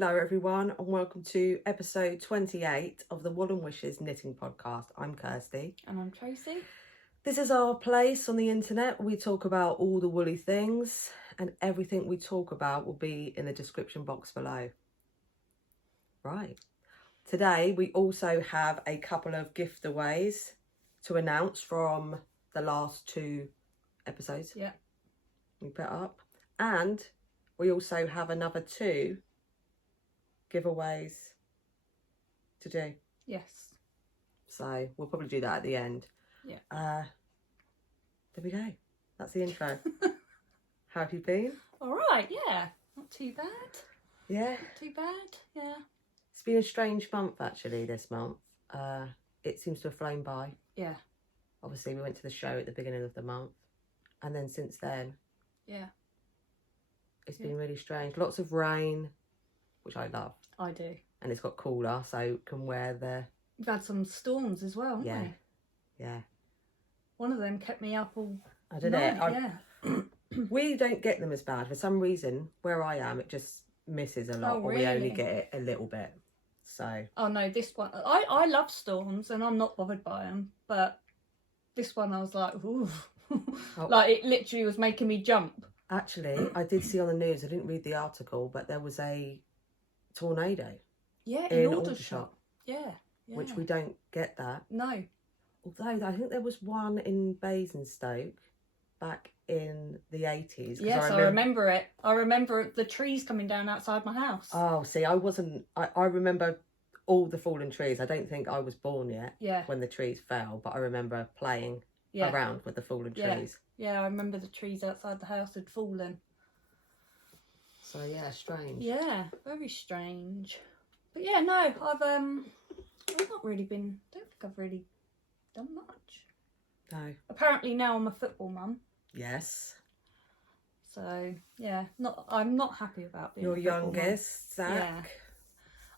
Hello everyone and welcome to episode 28 of the Wool and Wishes Knitting Podcast. I'm Kirsty. And I'm Tracy. This is our place on the internet. We talk about all the woolly things and everything we talk about will be in the description box below. Right. Today we also have a couple of giveaways to announce from the last two episodes. Yeah. We put up. And we also have another two giveaways to do. Yes. So we'll probably do that at the end. Yeah. There we go. That's the intro. How have you been? All right, yeah. Not too bad. Yeah. Not too bad, yeah. It's been a strange month actually this month. It seems to have flown by. Yeah. Obviously we went to the show at the beginning of the month. And then since then. Yeah. It's been really strange. Lots of rain, which I love. I do. And it's got cooler, so can wear the... We've had some storms as well, haven't we? Yeah. One of them kept me up all I don't night, know. yeah. We don't get them as bad. For some reason, where I am, it just misses a lot. Oh, Or we only really? get it a little bit. So... Oh, no, this one... I love storms and I'm not bothered by them. But this one I was like, ooh. Oh. Like, it literally was making me jump. Actually, I did see on the news, I didn't read the article, but there was a tornado Yeah, in Aldershot. Aldershot, Yeah. which we don't get that. No. Although I think there was one in Basingstoke back in the 80s. Yes, I remember it. I remember the trees coming down outside my house. Oh, see, I remember all the fallen trees. I don't think I was born yet when the trees fell, but I remember playing around with the fallen trees. Yeah, I remember the trees outside the house had fallen. So yeah, strange. Yeah, very strange. But yeah, no, I've not really been. Don't think I've really done much. No. Apparently now I'm a football mum. Yes. So yeah, I'm not happy about being your a football youngest, mum. Zach. Yeah.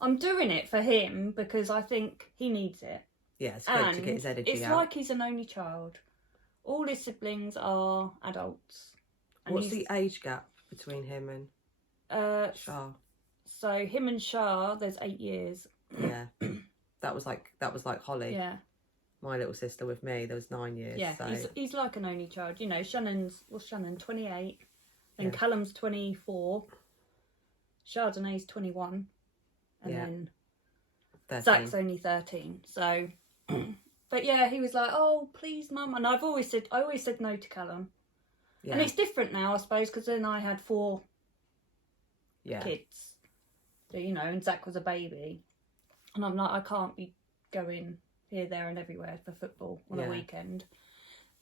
I'm doing it for him because I think he needs it. Yeah, it's good to get his energy it's out. like he's an only child. All his siblings are adults. And What's the age gap between him and Shah? So him and Shah, there's 8 years. Yeah, that was like Holly. Yeah, my little sister with me. There was 9 years. yeah. So. He's like an only child. You know, Shannon 28, and Yeah. Callum's 24, Chardonnay's 21, and then 13. Zach's only 13. So. But yeah, he was like, "Oh, please, Mum," and I always said no to Callum. Yeah. And it's different now, I suppose, because then I had 4 kids, so, you know, and Zach was a baby, and I'm like, I can't be going here, there, and everywhere for football on a weekend.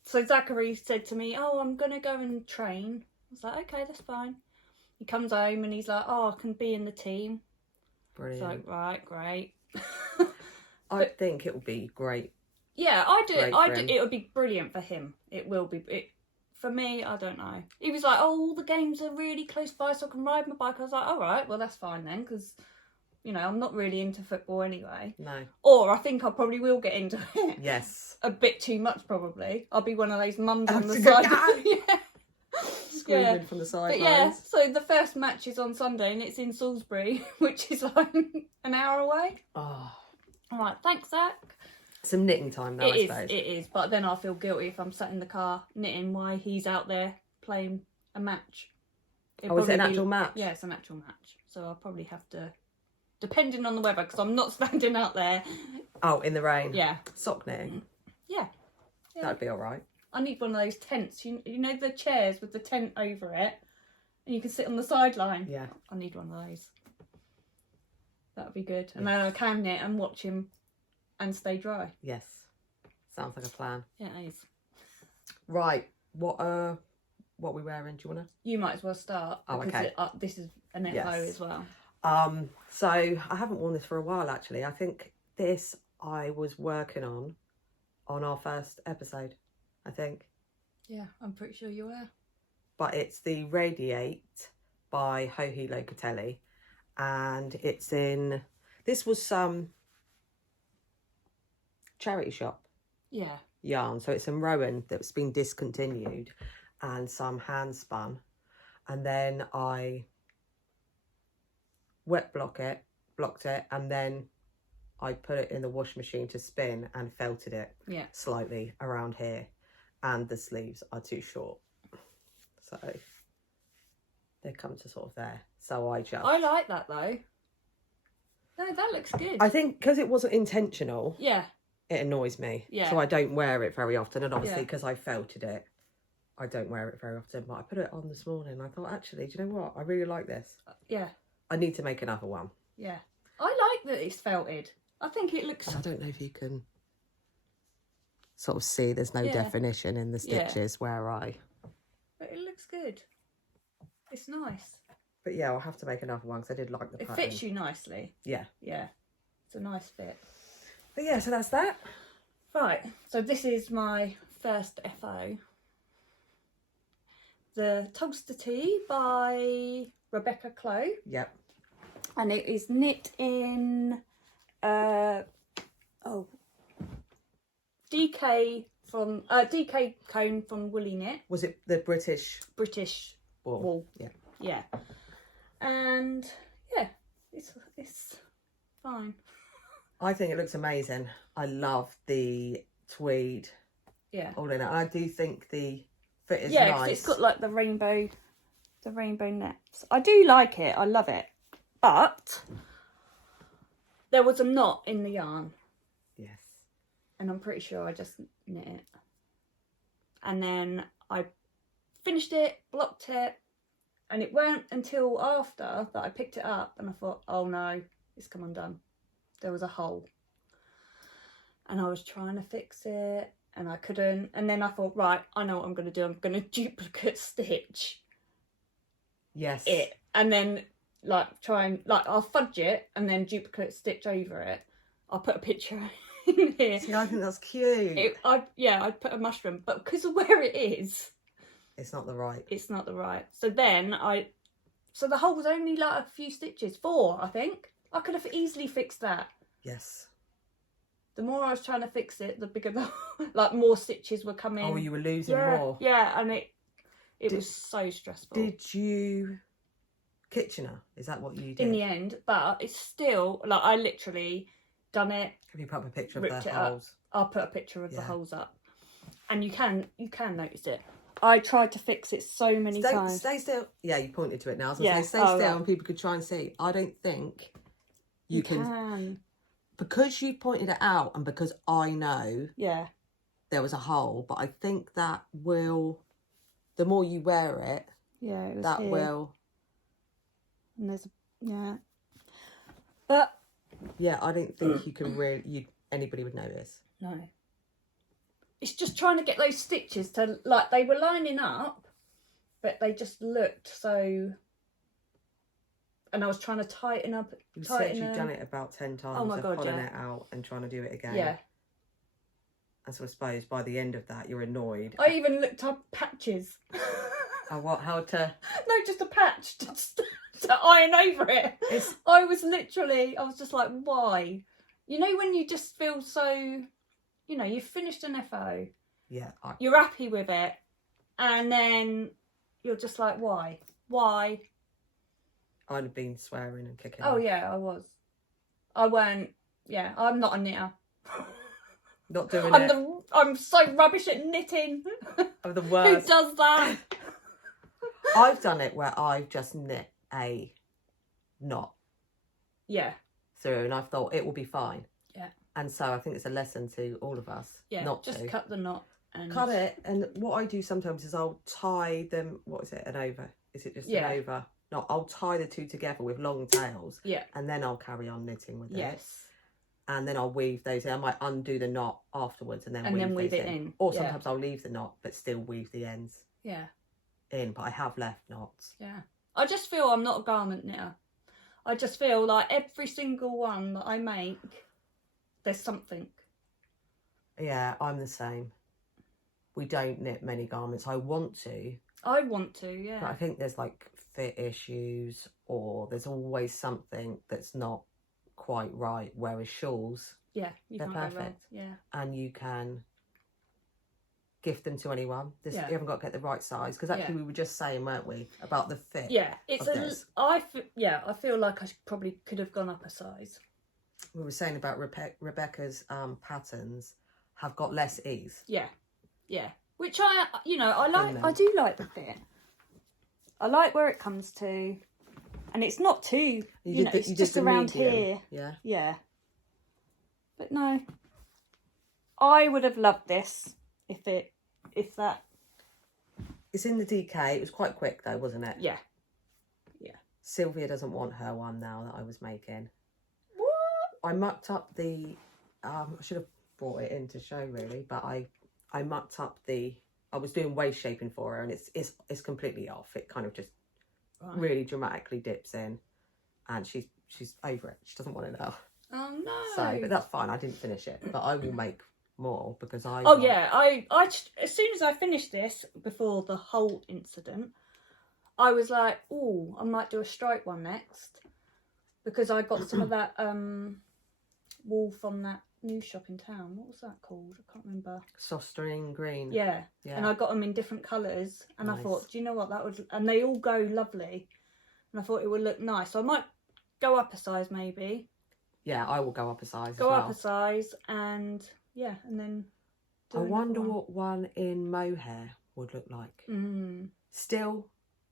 So Zachary said to me, "Oh, I'm gonna go and train." I was like, "Okay, that's fine." He comes home and he's like, "Oh, I can be in the team." Brilliant. So right, great. I think it will be great. Yeah, I do. It would be brilliant for him. It will be. For me, I don't know. He was like, "Oh, all the games are really close by, so I can ride my bike." I was like, "All right, well, that's fine then, because, you know, I'm not really into football anyway." No. Or I think I probably will get into it. Yes. A bit too much, probably. I'll be one of those mums on the to side. Yeah. Screaming from the sidelines. But yeah, so the first match is on Sunday and it's in Salisbury, which is like an hour away. Oh. I'm like, "Thanks, Zach." Some knitting time though, I suppose. It is, but then I feel guilty if I'm sat in the car knitting while he's out there playing a match. Is it an actual match? Yeah, it's an actual match. So I'll probably have to, depending on the weather, because I'm not standing out there. Oh, in the rain? Yeah. Sock knitting? Yeah. That'd be alright. I need one of those tents. You know the chairs with the tent over it? And you can sit on the sideline? Yeah. I need one of those. That'd be good. And then I can knit and watch him and stay dry. Yes. Sounds like a plan. Yeah, it is. Right. What are we wearing? Do you want to? You might as well start. Oh, okay. This is an FO as well. So I haven't worn this for a while actually. I think this I was working on our first episode, I think. Yeah, I'm pretty sure you were. But it's the Radiate by Hohi Locatelli, and it's in. This was some charity shop yarn, so it's some Rowan that's been discontinued, and some hand spun, and then I blocked it, and then I put it in the wash machine to spin and felted it slightly around here, and the sleeves are too short, so they come to sort of there. So I like that though. No, that looks good. I think because it wasn't intentional, it annoys me. Yeah. So I don't wear it very often, and obviously because I felted it, I don't wear it very often. But I put it on this morning and I thought, actually, do you know what? I really like this. Yeah. I need to make another one. Yeah. I like that it's felted. I think it looks... I don't know if you can sort of see, there's no definition in the stitches where I... But it looks good. It's nice. But yeah, I'll have to make another one because I did like the pattern. It fits you nicely. Yeah. Yeah. It's a nice fit. But yeah, so that's that. Right. So this is my first FO. The Tolsta Tea by Rebecca Clow. Yep. And it is knit in DK cone from Woolly Knit. Was it the British wool? Yeah. Yeah. And yeah, it's fine. I think it looks amazing. I love the tweed. Yeah. All in it. And I do think the fit is nice. nice. It's got like the rainbow nets. I do like it. I love it. But there was a knot in the yarn. Yes. And I'm pretty sure I just knit it. And then I finished it, blocked it, and it weren't until after that I picked it up and I thought, oh no, it's come undone. There was a hole. And I was trying to fix it and I couldn't. And then I thought, right, I know what I'm going to do. I'm going to duplicate stitch it. And then I'll fudge it and then duplicate stitch over it. I'll put a picture in here. See, I think that's cute. I'd put a mushroom, but because of where it is, it's not the right. It's not the right. So then so the hole was only like a few stitches, 4, I think. I could have easily fixed that. Yes. The more I was trying to fix it, the bigger the more stitches were coming. Oh, you were losing more. Yeah, and it was so stressful. Did you Kitchener? Is that what you did? In the end, but it's still like I literally done it. Have you put up a picture of the holes? I'll put a picture of the holes up, and you can notice it. I tried to fix it so many times. Stay still. Yeah, you pointed to it now. I was going to say, stay still and people could try and see. I don't think you can. Because you pointed it out and because I know there was a hole, but I think that will, the more you wear it, it was that here. will. And there's, But. Yeah, I don't think you can really, anybody would notice. No. It's just trying to get those stitches to, like, they were lining up, but they just looked so... And I was trying to tighten up... You said you've done it about 10 times. Oh my God, pulling it out and trying to do it again. Yeah. And so I suppose by the end of that, you're annoyed. I even looked up patches. Oh, what? How to... No, just a patch to iron over it. I was just like, why? You know when you just feel so... You know, you've finished an FO. Yeah. You're happy with it. And then you're just like, why? Why? I'd have been swearing and kicking Oh, off. yeah, I was. I weren't... Yeah, I'm not a knitter. Not doing it. I'm so rubbish at knitting. I'm the worst. Who does that? I've done it where I've just knit a knot. Yeah. Through and I thought it will be fine. Yeah. And so I think it's a lesson to all of us. Yeah, not just to cut the knot. And... Cut it. And what I do sometimes is I'll tie them, what is it, an over? Is it just an over? No, I'll tie the two together with long tails. Yeah. And then I'll carry on knitting with it. Yes. And then I'll weave those in. I might undo the knot afterwards and then weave it in. Or sometimes I'll leave the knot but still weave the ends in. But I have left knots. Yeah. I just feel I'm not a garment knitter. I just feel like every single one that I make, there's something. Yeah, I'm the same. We don't knit many garments. I want to. Yeah. But I think there's like fit issues or there's always something that's not quite right. Whereas shawls, they're perfect. Yeah. And you can gift them to anyone. You Yeah. haven't got to get the right size, because actually we were just saying, weren't we, about the fit. Yeah, it's of this. I feel like I probably could have gone up a size. We were saying about Rebecca's patterns have got less ease. Yeah, which I like. I do like the fit. I like where it comes to, and it's not too. It's just around here. Yeah. Yeah. But no, I would have loved this if that. It's in the DK. It was quite quick though, wasn't it? Yeah. Sylvia doesn't want her one now that I was making. What? I mucked up the. I should have brought it in to show really, but I mucked up the. I was doing waist shaping for her, and it's completely off. It kind of just really dramatically dips in, and she's over it. She doesn't want it now. Oh no! So, but that's fine. I didn't finish it, but I will make more because I. Oh yeah, I as soon as I finished this before the whole incident, I was like, oh, I might do a stripe one next, because I got some of that wool from that new shop in town. What was that called? I can't remember. Sostering green. Yeah. And I got them in different colours, and Nice. I thought, do you know what, that would, and they all go lovely, and I thought it would look nice. So I might go up a size maybe. Yeah, I will go up a size. Go up a size, and yeah, and then. I wonder what one in mohair would look like. Still,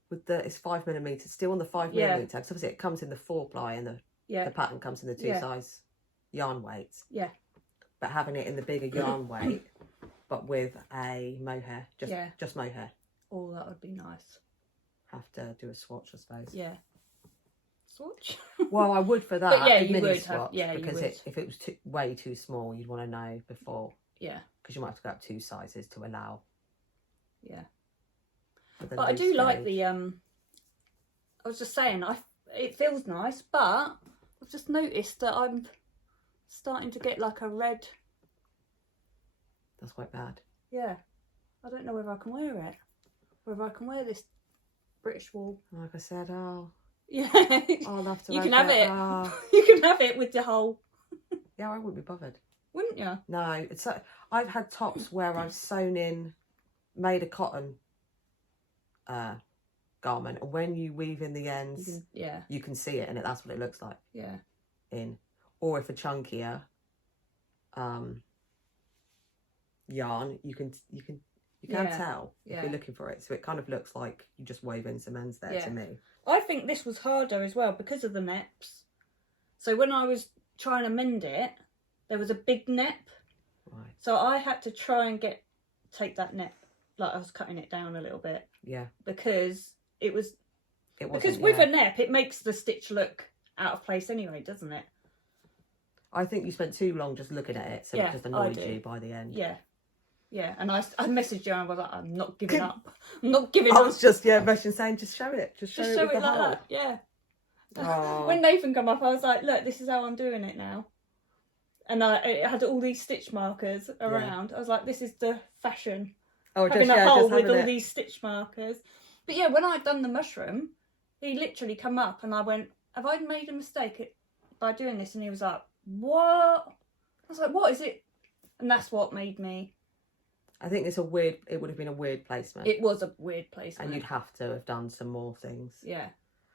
with it's 5mm. Still on the 5mm. Because obviously it comes in the 4-ply, and the pattern comes in the 2 size yarn weights. Yeah. But having it in the bigger yarn weight, but with a mohair, just mohair. Oh, that would be nice. Have to do a swatch, I suppose. Yeah. Swatch? Well, I would for that. But yeah, a you mini would swatch, have. Yeah, because you would. if it was way too small, you'd want to know before. Yeah. Because you might have to go up 2 sizes to allow. Yeah. But I do like the I was just saying, it feels nice, but I've just noticed that I'm starting to get like a red. That's quite bad. Yeah. I don't know whether I can wear it. Whether I can wear this British wool. Like I said, Yeah. I'll have to. You can have it. You can have it with the whole. Yeah, I wouldn't be bothered. Wouldn't you? No, it's I've had tops where I've sewn in, made a cotton garment, and when you weave in the ends, you can see it, and that's what it looks like. Yeah. Or if a chunkier yarn, you can tell if you're looking for it. So it kind of looks like you just wove in some ends there to me. I think this was harder as well because of the Nepps. So when I was trying to mend it, there was a big Nepp. Right. So I had to try and take that Nepp, like I was cutting it down a little bit. Yeah. Because with a Nepp, it makes the stitch look out of place anyway, doesn't it? I think you spent too long just looking at it, so it just annoyed you by the end. Yeah. Yeah, and I messaged you and I was like, I'm not giving up. I'm not giving up. I was just, messaging saying, just show it. Just show it like that, yeah. Oh. When Nathan come up, I was like, look, this is how I'm doing it now. And it had all these stitch markers around. I was like, this is the fashion. Having a hole with all these stitch markers. But yeah, when I'd done the mushroom, he literally come up and I went, have I made a mistake by doing this? And he was like, what? I was like, what is it? And that's what made me... I think it would have been a weird placement. It was a weird placement. And you'd have to have done some more things. Yeah.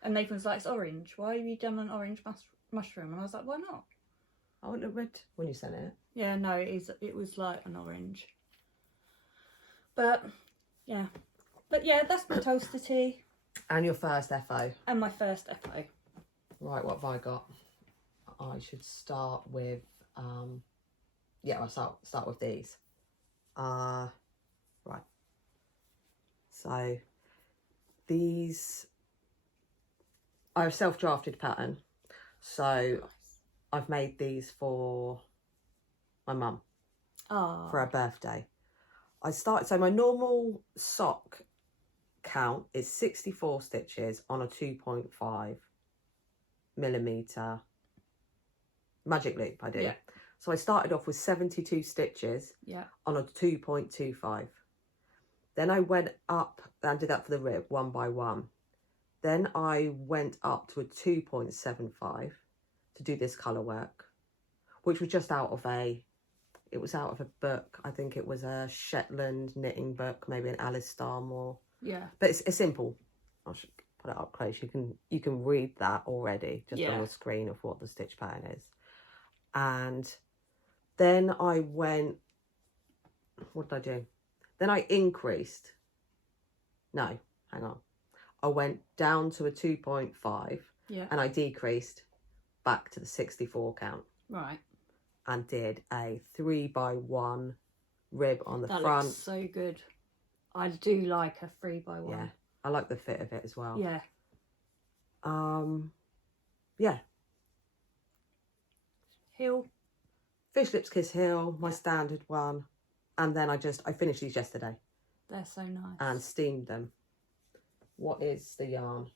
And Nathan was like, it's orange. Why have you done an orange mushroom? And I was like, why not? Oh, it looked red when you sent it. Yeah, no, it was like an orange. But, yeah. But yeah, that's my Tolsta tea. And your first FO. And my first FO. Right, what have I got? I should start with, I'll start with these. Right. So, these are a self-drafted pattern. So, I've made these for my mum for her birthday. So my normal sock count is 64 stitches on a 2.5mm magic loop I do. Yeah. So I started off with 72 stitches on a 2.25. Then I went up and did that for the rib one by one. Then I went up to a 2.75 to do this colour work, which was just out of a It was out of a book. I think it was a Shetland knitting book, maybe an Alice Starmore. Yeah. But it's simple. I should put it up close. You can read that already just on the screen of what the stitch pattern is. And then I went, what did I do? Then I increased. No, hang on. I went down to a 2.5 and I decreased back to the 64 count. Right. And did a 3x1 rib on the front. That looks so good. I do like a 3x1. Yeah, I like the fit of it as well. Yeah. Yeah. Heel. Fish Lips Kiss Heel, my standard one. And then I finished these yesterday. They're so nice. And steamed them. What is the yarn?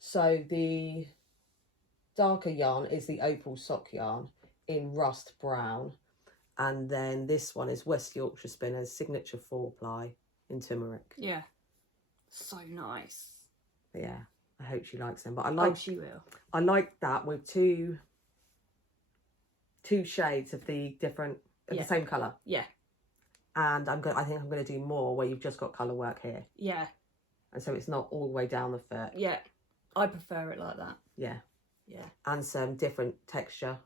So the darker yarn is the Opal Sock yarn in Rust Brown. And then this one is West Yorkshire Spinners Signature 4-ply in Turmeric. Yeah. So nice. But yeah, I hope she likes them. But I like... Oh, she will. I like that with two shades of the different... of the same colour. Yeah. And I think I'm going to do more where you've just got colour work here. Yeah. And so it's not all the way down the foot. Yeah. I prefer it like that. Yeah. Yeah. And some different texture.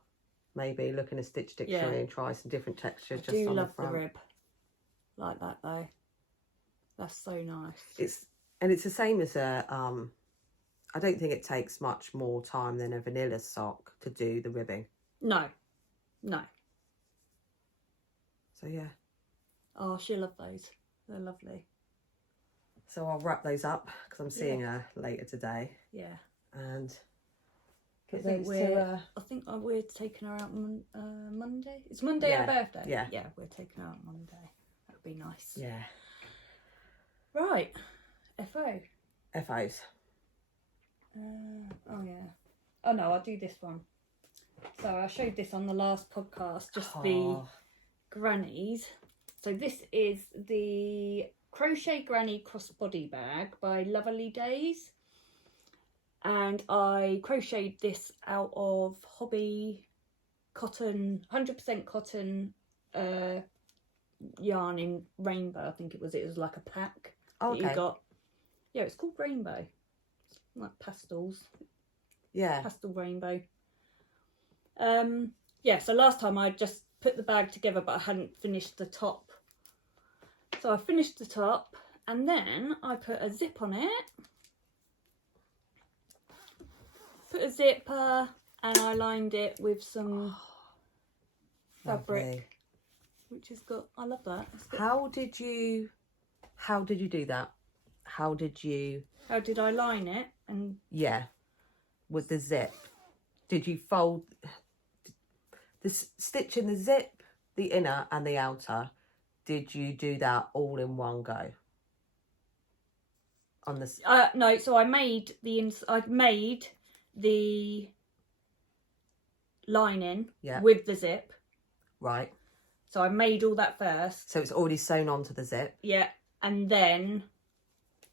Maybe look in a stitch dictionary and try some different texture just on the front. I do love the rib. Like that though. That's so nice. It's the same as a... I don't think it takes much more time than a vanilla sock to do the ribbing. No. No. So yeah. Oh, she'll love those. They're lovely. So I'll wrap those up because I'm seeing her later today. Yeah. And I think we're taking her out Monday. It's Monday her birthday. Yeah. Yeah, we're taking her out Monday. That would be nice. Yeah. Right. FO. FOs. Oh yeah. Oh no, I'll do this one. So I showed this on the last podcast, just the grannies. So this is the Crochet Granny Crossbody Bag by Lovely Days. And I crocheted this out of hobby cotton, 100% cotton yarn in rainbow. I think it was like a pack that you got. Yeah, it's called Rainbow. It's like pastels. Yeah. Pastel rainbow. Yeah, so last time I just put the bag together but I hadn't finished the top. So I finished the top and then I put a zip on it. Put a zipper and I lined it with some fabric. Lovely. Which has got, I love that. How did you do that? How did I line it? And yeah, with the zip. Did you fold the stitch in the zip, the inner and the outer? Did you do that all in one go? On the no, so I made the lining with the zip. Right. So I made all that first. So it's already sewn onto the zip. Yeah, and then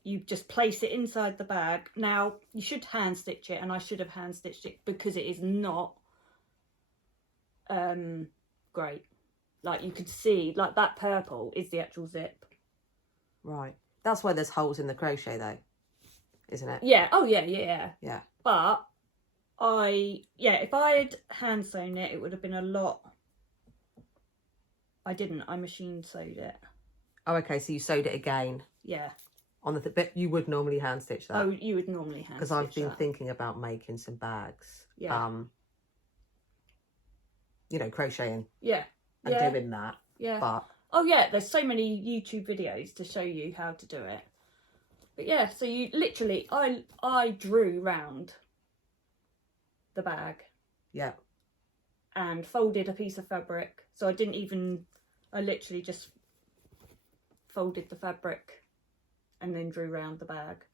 you just place it inside the bag. Now, you should hand stitch it, and I should have hand stitched it because it is not great. Like you could see, like that purple is the actual zip. Right. That's why there's holes in the crochet though, isn't it? Yeah. Oh yeah, yeah. Yeah. But if I had hand sewn it, it would have been a lot. I didn't. I machine sewed it. Oh, okay. So you sewed it again. Yeah. On the but you would normally hand stitch that. Oh, you would normally hand stitch that. Because I've been thinking about making some bags. Yeah. You know, crocheting. Yeah. And doing that. Yeah. But oh yeah, there's so many YouTube videos to show you how to do it. But yeah, so you literally, I drew round the bag. Yeah. And folded a piece of fabric. So I literally just folded the fabric and then drew round the bag.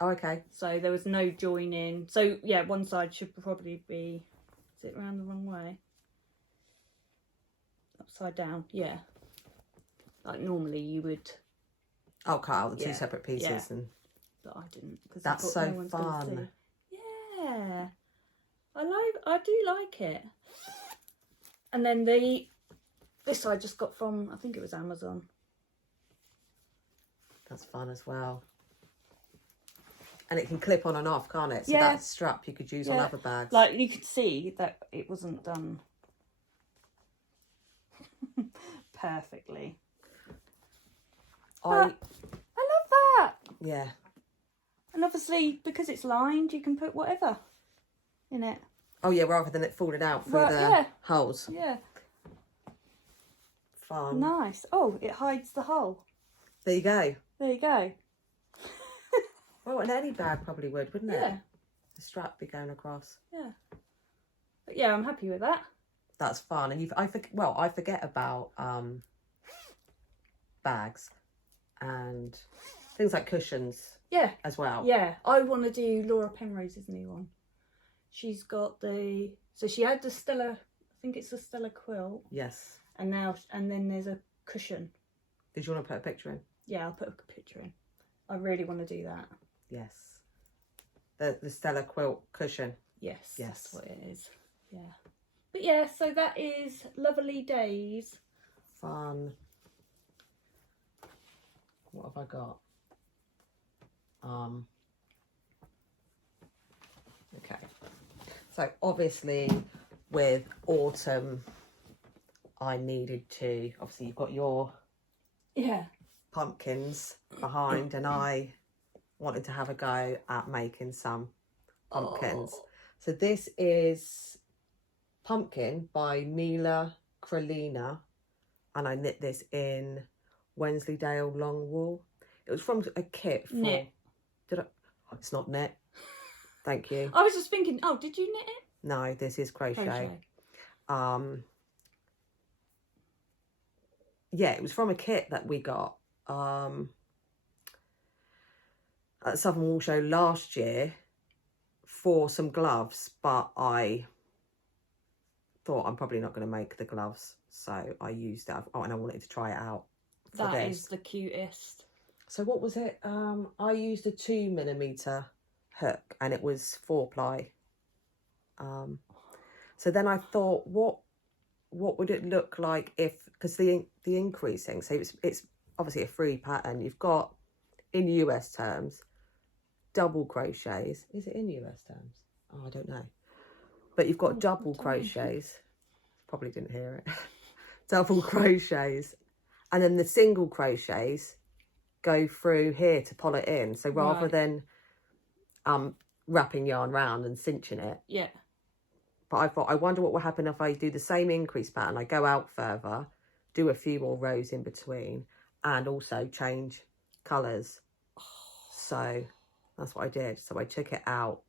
Oh, okay. So there was no joining. So yeah, one side should probably be, is it round the wrong way? Upside down, yeah. Like normally you would. Oh, cut out the two separate pieces and. But I didn't because that's so fun. Yeah, I do like it. And then the This I just got from, I think it was Amazon. That's fun as well. And it can clip on and off, can't it? So Yeah. that strap you could use on other bags. Like, you could see that it wasn't done perfectly. I love that. Yeah. And obviously, because it's lined, you can put whatever in it. Oh yeah, rather than it falling out through the holes. Yeah. Fun. Nice. Oh, it hides the hole. There you go. There you go. Well, and any bag probably would, wouldn't it? Yeah. The strap be going across. Yeah. But yeah, I'm happy with that. That's fun. And I forget about bags and things like cushions. Yeah. As well. Yeah. I want to do Laura Penrose's new one. She's got so she had the Stella, I think it's the Stella quilt. Yes. And then there's a cushion. Did you want to put a picture in? Yeah, I'll put a picture in. I really want to do that. Yes. The Stella quilt cushion. Yes. Yes. That's what it is. Yeah. But yeah, so that is Lovely Days. Fun. What have I got? Okay. So obviously with autumn, I needed to, obviously you've got your pumpkins behind, and I wanted to have a go at making some pumpkins. Oh. So this is Pumpkin by Mila Kralina, and I knit this in Wensleydale long wool. It was from a kit for... Knit. It's not knit. Thank you. I was just thinking, oh, did you knit it? No, this is crochet. Yeah, it was from a kit that we got at Southern Wool Show last year for some gloves, but I thought I'm probably not going to make the gloves, so I used it. Oh, and I wanted to try it out for That this. is the cutest. So what was it? I used a 2mm hook, and it was 4-ply. So then I thought, what would it look like if, because the increasing, so it's obviously a free pattern. You've got, in US terms, double crochets. Is it in US terms? Oh, I don't know. But you've got double crochets. Probably didn't hear it. Double crochets. And then the single crochets go through here to pull it in. So rather than wrapping yarn round and cinching it. Yeah. But I thought, I wonder what will happen if I do the same increase pattern. I go out further, do a few more rows in between, and also change colours. So that's what I did. So I took it out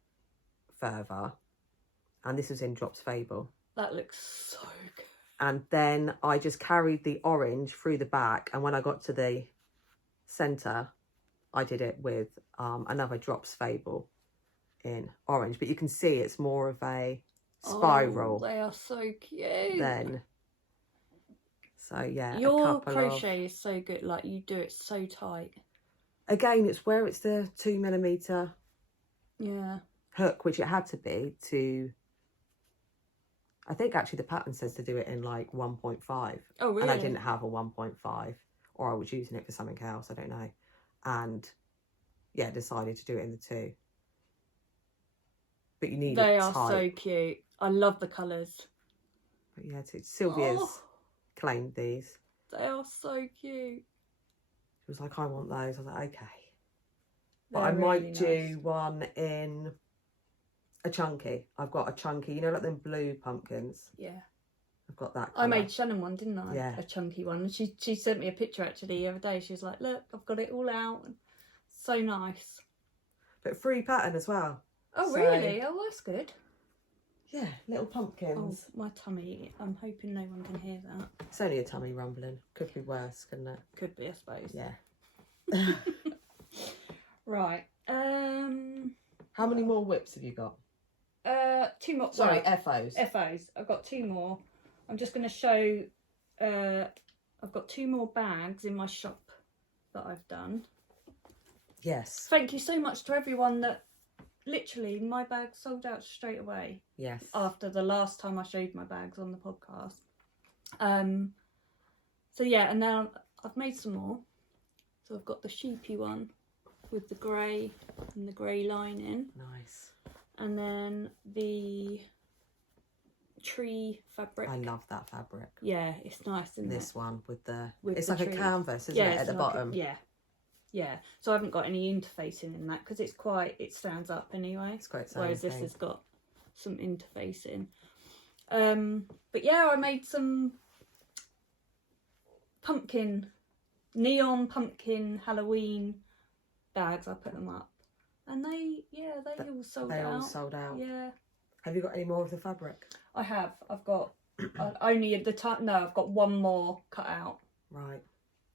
further, and this was in Drops Fable. That looks so good. And then I just carried the orange through the back, and when I got to the centre, I did it with another Drops Fable in orange. But you can see it's more of a spiral. Oh, they are so cute. Then, so yeah, your crochet is so good. Like, you do it so tight. Again, it's where it's the 2mm hook, which it had to be to. I think actually the pattern says to do it in like 1.5. Oh, really? And I didn't have a 1.5, or I was using it for something else. I don't know. And yeah, decided to do it in the 2. But you need They it are tight. so cute. I love the colours. But yeah, Sylvia's claimed these. They are so cute. She was like, I want those. I was like, okay. But They're I might really do nice. one in a chunky. I've got a chunky, you know, like them blue pumpkins. Yeah. I've got that colour. I made Shannon one, didn't I? Yeah. A chunky one. She sent me a picture actually the other day. She was like, look, I've got it all out. So nice. But free pattern as well. Oh, really? Oh, that's good. Yeah, little pumpkins. Oh, my tummy. I'm hoping no one can hear that. It's only a tummy rumbling. Could be worse, couldn't it? Could be, I suppose. Yeah. Right. How many more whips have you got? 2 more. Sorry, right. FOs. FOs. I've got 2 more. I'm just going to show. I've got 2 more bags in my shop that I've done. Yes. Thank you so much to everyone that. Literally, my bag sold out straight away. Yes. After the last time I showed my bags on the podcast. So yeah, and now I've made some more. So I've got the sheepy one with the grey and the grey lining. Nice. And then the tree fabric. I love that fabric. Yeah, it's nice, isn't it? This one with the... With it's the like a trees. canvas, isn't Yeah, it, at the like bottom? Yeah. So I haven't got any interfacing in that because it's quite... It stands up anyway. It's great. Whereas this has got some interfacing. But yeah, I made some neon pumpkin Halloween bags. I put them up, and they all sold out. They all sold out. Yeah. Have you got any more of the fabric? I have. I've got only at the time. No, I've got one more cut out. Right.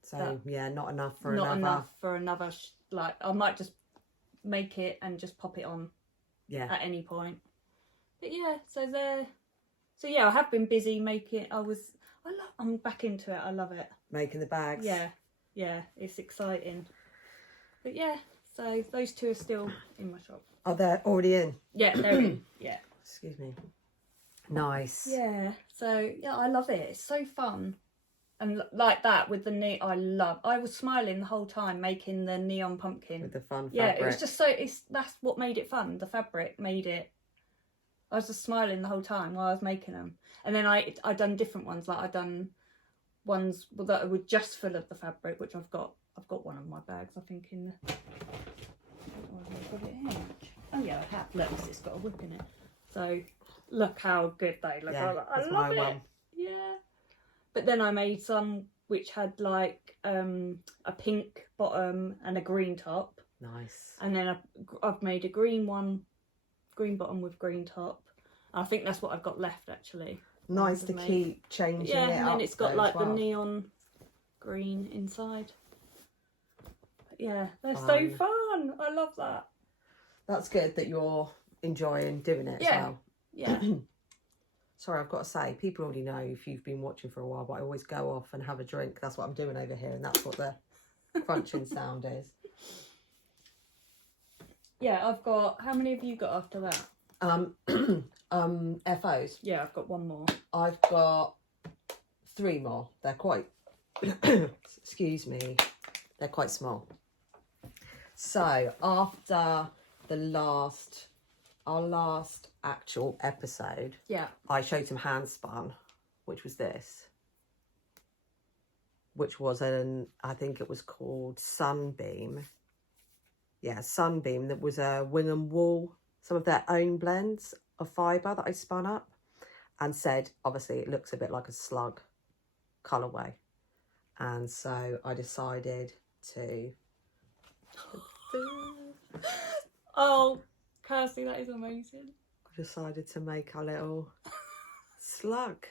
So yeah, not enough for not another. enough for another. Like I might just make it and just pop it on. Yeah. At any point. But yeah, so yeah, I have been busy making. I'm back into it. I love it. Making the bags. Yeah, it's exciting. But yeah, so those two are still in my shop. Oh, they're already in? Yeah, they're in. Yeah. Excuse me. Nice. Yeah, so yeah, I love it. It's so fun. And like that with the I was smiling the whole time making the neon pumpkin. With the fun fabric. Yeah, it was just that's what made it fun. The fabric made it. I was just smiling the whole time while I was making them. And then I done different ones. Like I done ones that were just full of the fabric, which I've got one of my bags, I think, in the... I've got it here. Oh yeah, I have. Look, it's got a whip in it. So look how good they look. Yeah, I love it. one. Yeah. But then I made some which had like a pink bottom and a green top. Nice. And then I've made a green bottom with green top. I think that's what I've got left actually. Nice to keep changing it up. Yeah, and then it's got like the neon green inside. But yeah, they're so fun. I love that. That's good that you're enjoying doing it as well. Yeah. Sorry, I've got to say, people already know if you've been watching for a while, but I always go off and have a drink. That's what I'm doing over here, and that's what the crunching sound is. Yeah, I've got... How many have you got after that? FOs. Yeah, I've got one more. I've got 3 more. They're quite... excuse me. They're quite small. So, after our last actual episode, I showed some hand spun, which was this, which was I think it was called Sunbeam. Yeah, Sunbeam. That was a Wing and Wool, some of their own blends of fibre that I spun up, and said, obviously, it looks a bit like a slug colourway. And so I decided to... Oh, Kirsty, that is amazing. I decided to make a little slug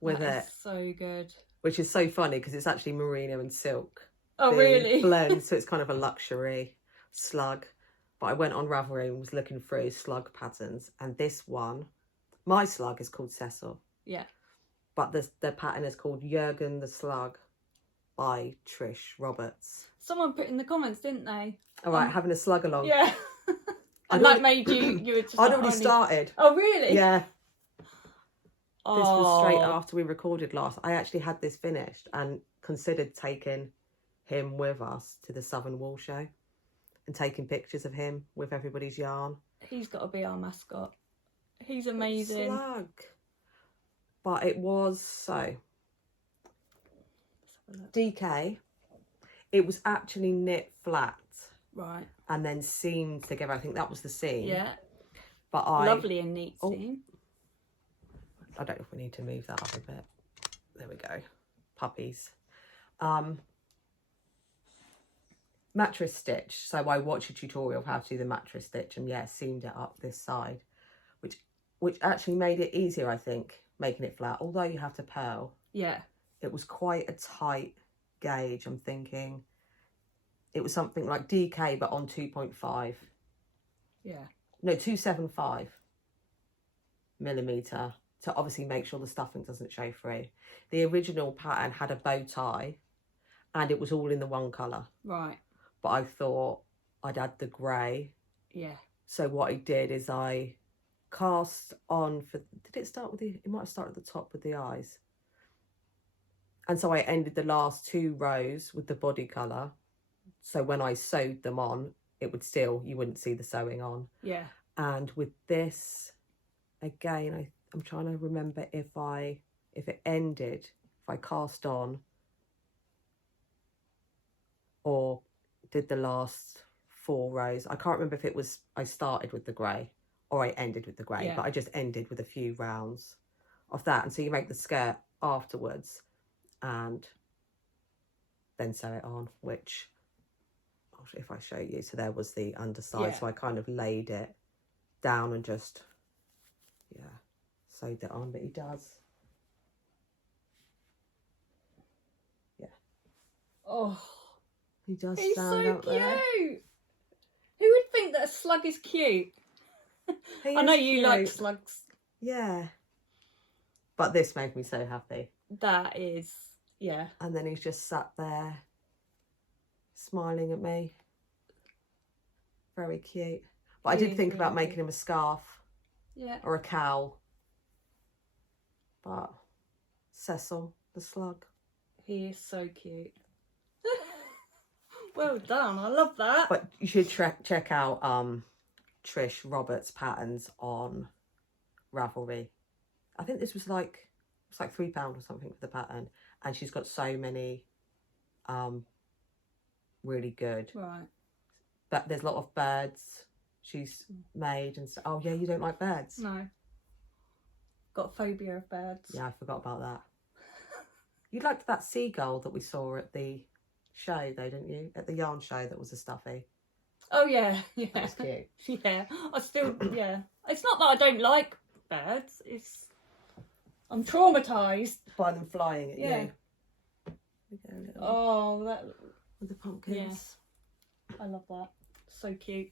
with it. So good. Which is so funny because it's actually merino and silk. Oh, really? Blend, so it's kind of a luxury slug. But I went on Ravelry and was looking through slug patterns, and this one, my slug is called Cecil. Yeah. But the pattern is called Jurgen the Slug by Trish Roberts. Someone put in the comments, didn't they? All right, having a slug along. Yeah. And that made you were just... I'd already started. Oh, really? Yeah. Oh. This was straight after we recorded last. I actually had this finished and considered taking him with us to the Southern Wool Show and taking pictures of him with everybody's yarn. He's got to be our mascot. He's amazing. Slug. But it was so... DK, it was actually knit flat. Right. And then seamed together. I think that was the seam. Yeah. But Lovely and neat seam. I don't know if we need to move that up a bit. There we go. Puppies. Mattress stitch. So I watched a tutorial of how to do the mattress stitch, and yeah, seamed it up this side, which actually made it easier, I think, making it flat. Although you have to purl. Yeah. It was quite a tight gauge. I'm thinking it was something like DK, but on 2.5. Yeah. No, 275 millimetre to obviously make sure the stuffing doesn't show through. The original pattern had a bow tie and it was all in the one colour. Right. But I thought I'd add the grey. Yeah. So what I did is I cast on for... Did it start with the... It might have started at the top with the eyes. And so I ended the last 2 rows with the body colour. So when I sewed them on, it would still, you wouldn't see the sewing on. Yeah. And with this, again, I'm trying to remember if it ended, if I cast on or did the last 4 rows. I can't remember if it was, I started with the grey or I ended with the grey, Yeah. but I just ended with a few rounds of that. And so you make the skirt afterwards and then sew it on, which, if I show you, so there was the underside. Yeah. So I kind of laid it down and just, yeah, sewed it on, but he does. Yeah. Oh, He does he's stand so up cute. there. Who would think that a slug is cute? I know you like slugs. Yeah. But this made me so happy. That is, yeah. And then he's just sat there smiling at me. Very cute. But I did think about making him a scarf. Yeah. Or a cowl. But Cecil, the slug. He is so cute. Well done. I love that. But you should check out Trish Roberts' patterns on Ravelry. I think this was like, it's like £3 or something for the pattern. And she's got so many really good. Right. But there's a lot of birds she's made and so. Oh yeah, you don't like birds? No. Got a phobia of birds. Yeah, I forgot about that. You liked that seagull that we saw at the show though, didn't you? At the yarn show that was a stuffy. Oh yeah, yeah. That was cute. Yeah. I still, yeah. It's not that I don't like birds. It's, I'm traumatised. By them flying at Yeah. you. We go a little Oh, that. with the pumpkins. I love that. So cute.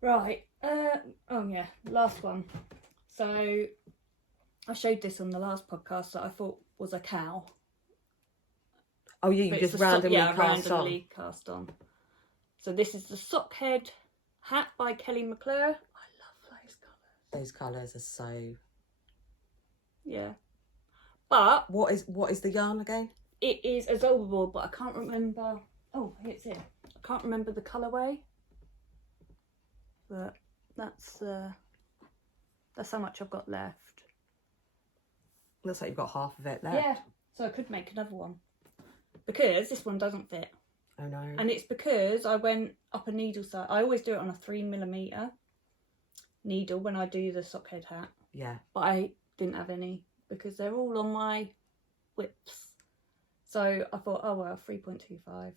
Right. Oh yeah. Last one. So I showed this on the last podcast that I thought was a cow. Oh yeah, you But just it's randomly randomly cast on. So this is the sock head hat by Kelly McClure. I love those colours. Those colours are so. Yeah. But What is the yarn again? it is a Zolberboard, but I can't remember. Oh, it's here. I can't remember the colourway. But that's how much I've got left. Looks like you've got half of it left. Yeah. So I could make another one. Because this one doesn't fit. Oh no. And it's because I went up a needle size. I always do it on a 3mm needle when I do the sock head hat. Yeah. But I didn't have any because they're all on my whips. So I thought, oh well, 3.25.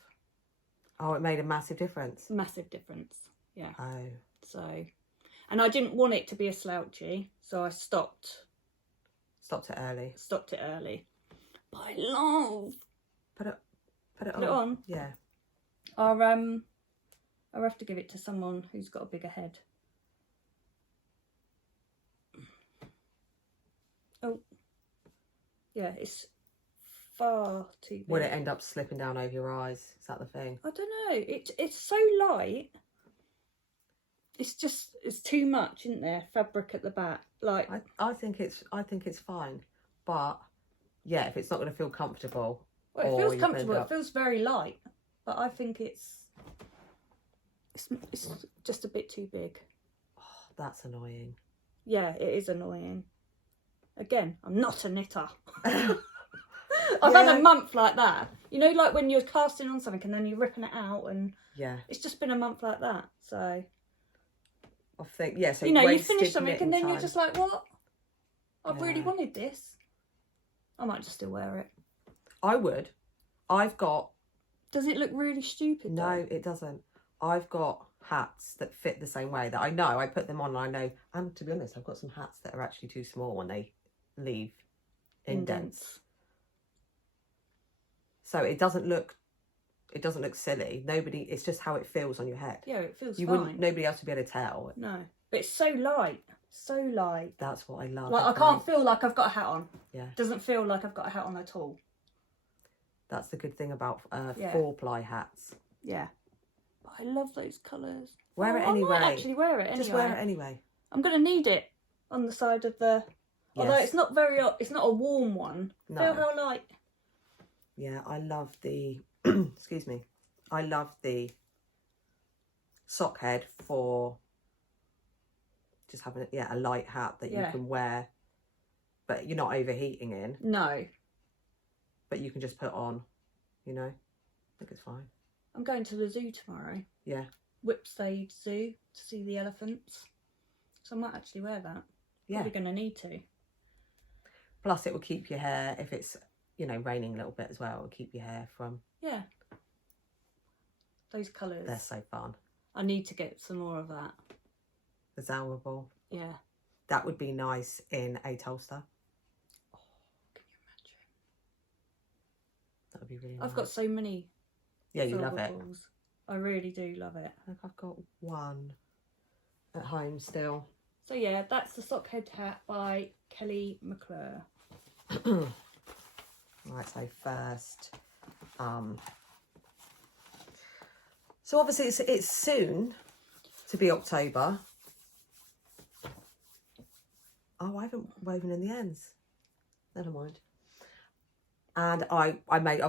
Oh, it made a massive difference. Massive difference. Yeah. Oh. So, and I didn't want it to be a slouchy, so I stopped Stopped it early. But I love. Put it Put it on. Yeah. I'll have to give it to someone who's got a bigger head. Oh, yeah, it's far too big. Would it end up slipping down over your eyes? Is that the thing? I don't know. It's so light. It's too much, isn't there? Fabric at the back. Like I think it's fine, but yeah, if it's not going to feel comfortable. well, it feels comfortable. It feels very light, but I think it's just a bit too big. Oh, that's annoying. Yeah, it is annoying. Again, I'm not a knitter. I've had a month like that. You know, like when you're casting on something and then you're ripping it out, and yeah, it's just been a month like that. So I think yeah. So you know, you finish something and then time. you're just like, what? I've really Yeah. wanted this. I might just still wear it. I would. I've got. Does it look really stupid? No, though? it doesn't. I've got hats that fit the same way that I know. I put them on and I know. And to be honest, I've got some hats that are actually too small when they leave indents. So it doesn't look silly. It's just how it feels on your head. Yeah, it feels You fine. wouldn't. Nobody else would be able to tell. No, but it's so light. So light. That's what I love. Like I can't feel like I've got a hat on. Yeah. Doesn't feel like I've got a hat on at all. That's the good thing about Yeah. 4-ply hats. Yeah. But I love those colours. Wear it I anyway. might actually wear it anyway. Just wear it anyway. I'm going to need it on the side of the... Although it's not it's not a warm one. No. Feel how light. Yeah, I love the, excuse me, I love the sock head for just having, a light hat that you can wear, but you're not overheating in. No. But you can just put on, you know. I think it's fine. I'm going to the zoo tomorrow. Yeah. Whipsnade Zoo to see the elephants. So I might actually wear that. Yeah. Probably going to need to. Plus it will keep your hair, if it's, you know, raining a little bit as well, it will keep your hair from... Yeah. Those colours. They're so fun. I need to get some more of that. The Zalwable. Yeah. That would be nice in a Tolsta. Oh, can you imagine? That would be really nice. I've got so many. Yeah, you love it. I really do love it. I think I've got one at home still. So yeah, that's the sock head hat by Kelly McClure. Right, so first, so obviously it's soon to be October. Oh, I haven't woven in the ends. Never mind. And I made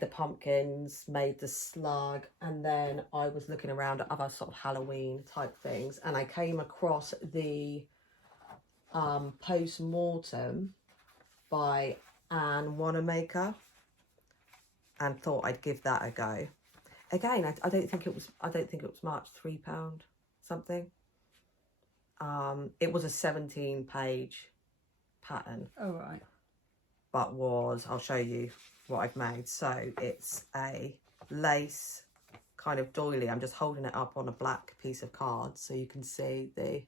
the pumpkins, made the slug, and then I was looking around at other sort of Halloween type things, and I came across the Post-Mortem by Anne Wanamaker and thought I'd give that a go. Again, I don't think it was much, £3 something. It was a 17-page pattern. Oh right. But I'll show you what I've made. So it's a lace kind of doily. I'm just holding it up on a black piece of card so you can see the...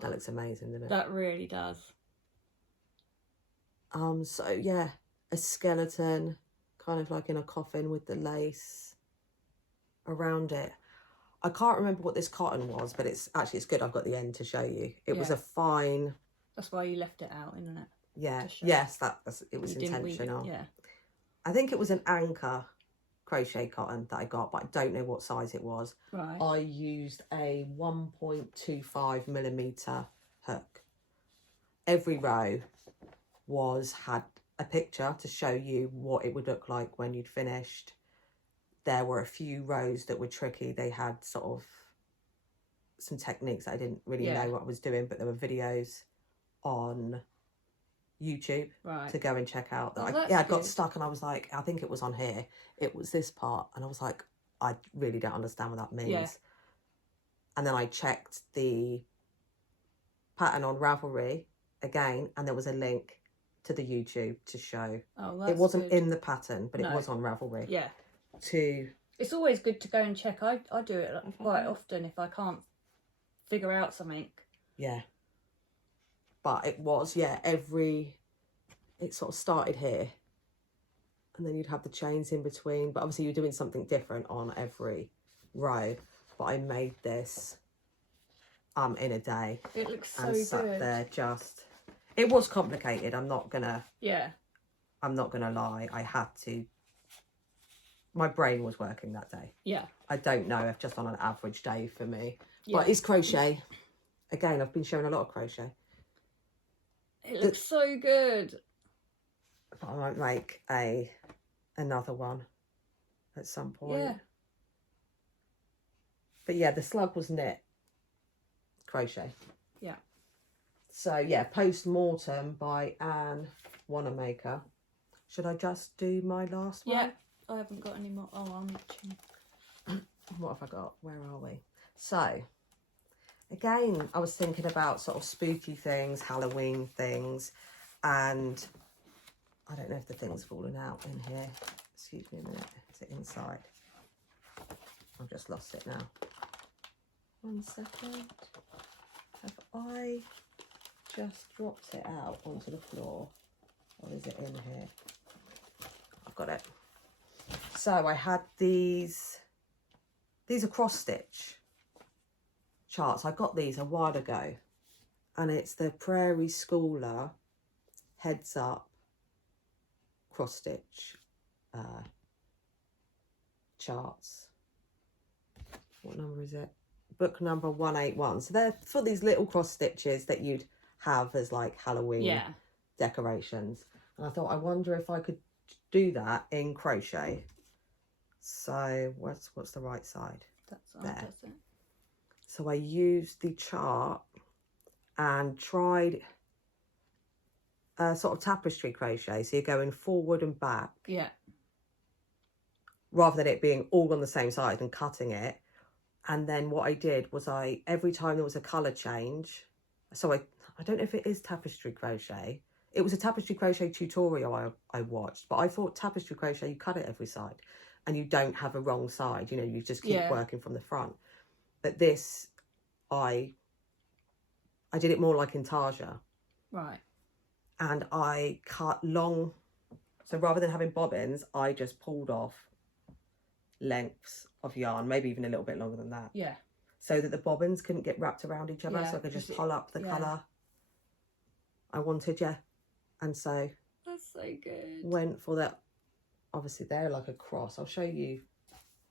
That looks amazing, doesn't it? That really does. So yeah, a skeleton kind of like in a coffin with the lace around it. I can't remember what this cotton was, but it's good. I've got the end to show you. It was a fine... That's why you left it out, isn't it? Yeah. Yes, it was intentional. Yeah. I think it was an Anchor crochet cotton that I got, but I don't know what size it was. Right. I used a 1.25mm hook. Every row had a picture to show you what it would look like when you'd finished. There were a few rows that were tricky. They had sort of some techniques I didn't really know what I was doing, but there were videos on YouTube to go and check out. I got stuck and I was like, I think it was on here. It was this part, and I was like, I really don't understand what that means. Yeah. And then I checked the pattern on Ravelry again, and there was a link to the YouTube to show. Oh, that's it wasn't good. In the pattern, but it was on Ravelry. Yeah. It's always good to go and check. I do it quite often if I can't figure out something. Yeah. But it was, it sort of started here. And then you'd have the chains in between. But obviously you're doing something different on every row. But I made this in a day. It looks so good. And sat there just... It was complicated. I'm not gonna lie. I had to... My brain was working that day. Yeah. I don't know if just on an average day for me. Yeah. But it's crochet. Again, I've been showing a lot of crochet. It looks so good. I might make another one at some point. Yeah. But yeah, the slug was knit crochet. Yeah. So yeah, Post-Mortem by Anne Wanamaker. Should I just do my last one? Yeah. I haven't got any more. Oh, I'm itching. What have I got? Where are we? So, again, I was thinking about sort of spooky things, Halloween things, and I don't know if the thing's fallen out in here. Excuse me a minute. Is it inside? I've just lost it now. 1 second. Have I just dropped it out onto the floor? Or is it in here? I've got it. So I had these are cross stitch charts. I got these a while ago, and it's the Prairie Schooler Heads Up cross stitch charts. What number is it? Book number 181. So they're for these little cross stitches that you'd have as like Halloween Yeah. decorations. And I thought, I wonder if I could do that in crochet. So what's the right side? That's it. So I used the chart and tried a sort of tapestry crochet. So you're going forward and back. Yeah. Rather than it being all on the same side and cutting it. And then what I did was every time there was a colour change, so I don't know if it is tapestry crochet. It was a tapestry crochet tutorial I watched, but I thought tapestry crochet, you cut it every side and you don't have a wrong side, you know, you just keep working from the front. But this, I did it more like intarsia. Right. And I cut long, so rather than having bobbins, I just pulled off lengths of yarn, maybe even a little bit longer than that. Yeah. So that the bobbins couldn't get wrapped around each other, so I could just pull up the colour I wanted, And so that's so good. Went for that. Obviously, they're like a cross. I'll show you.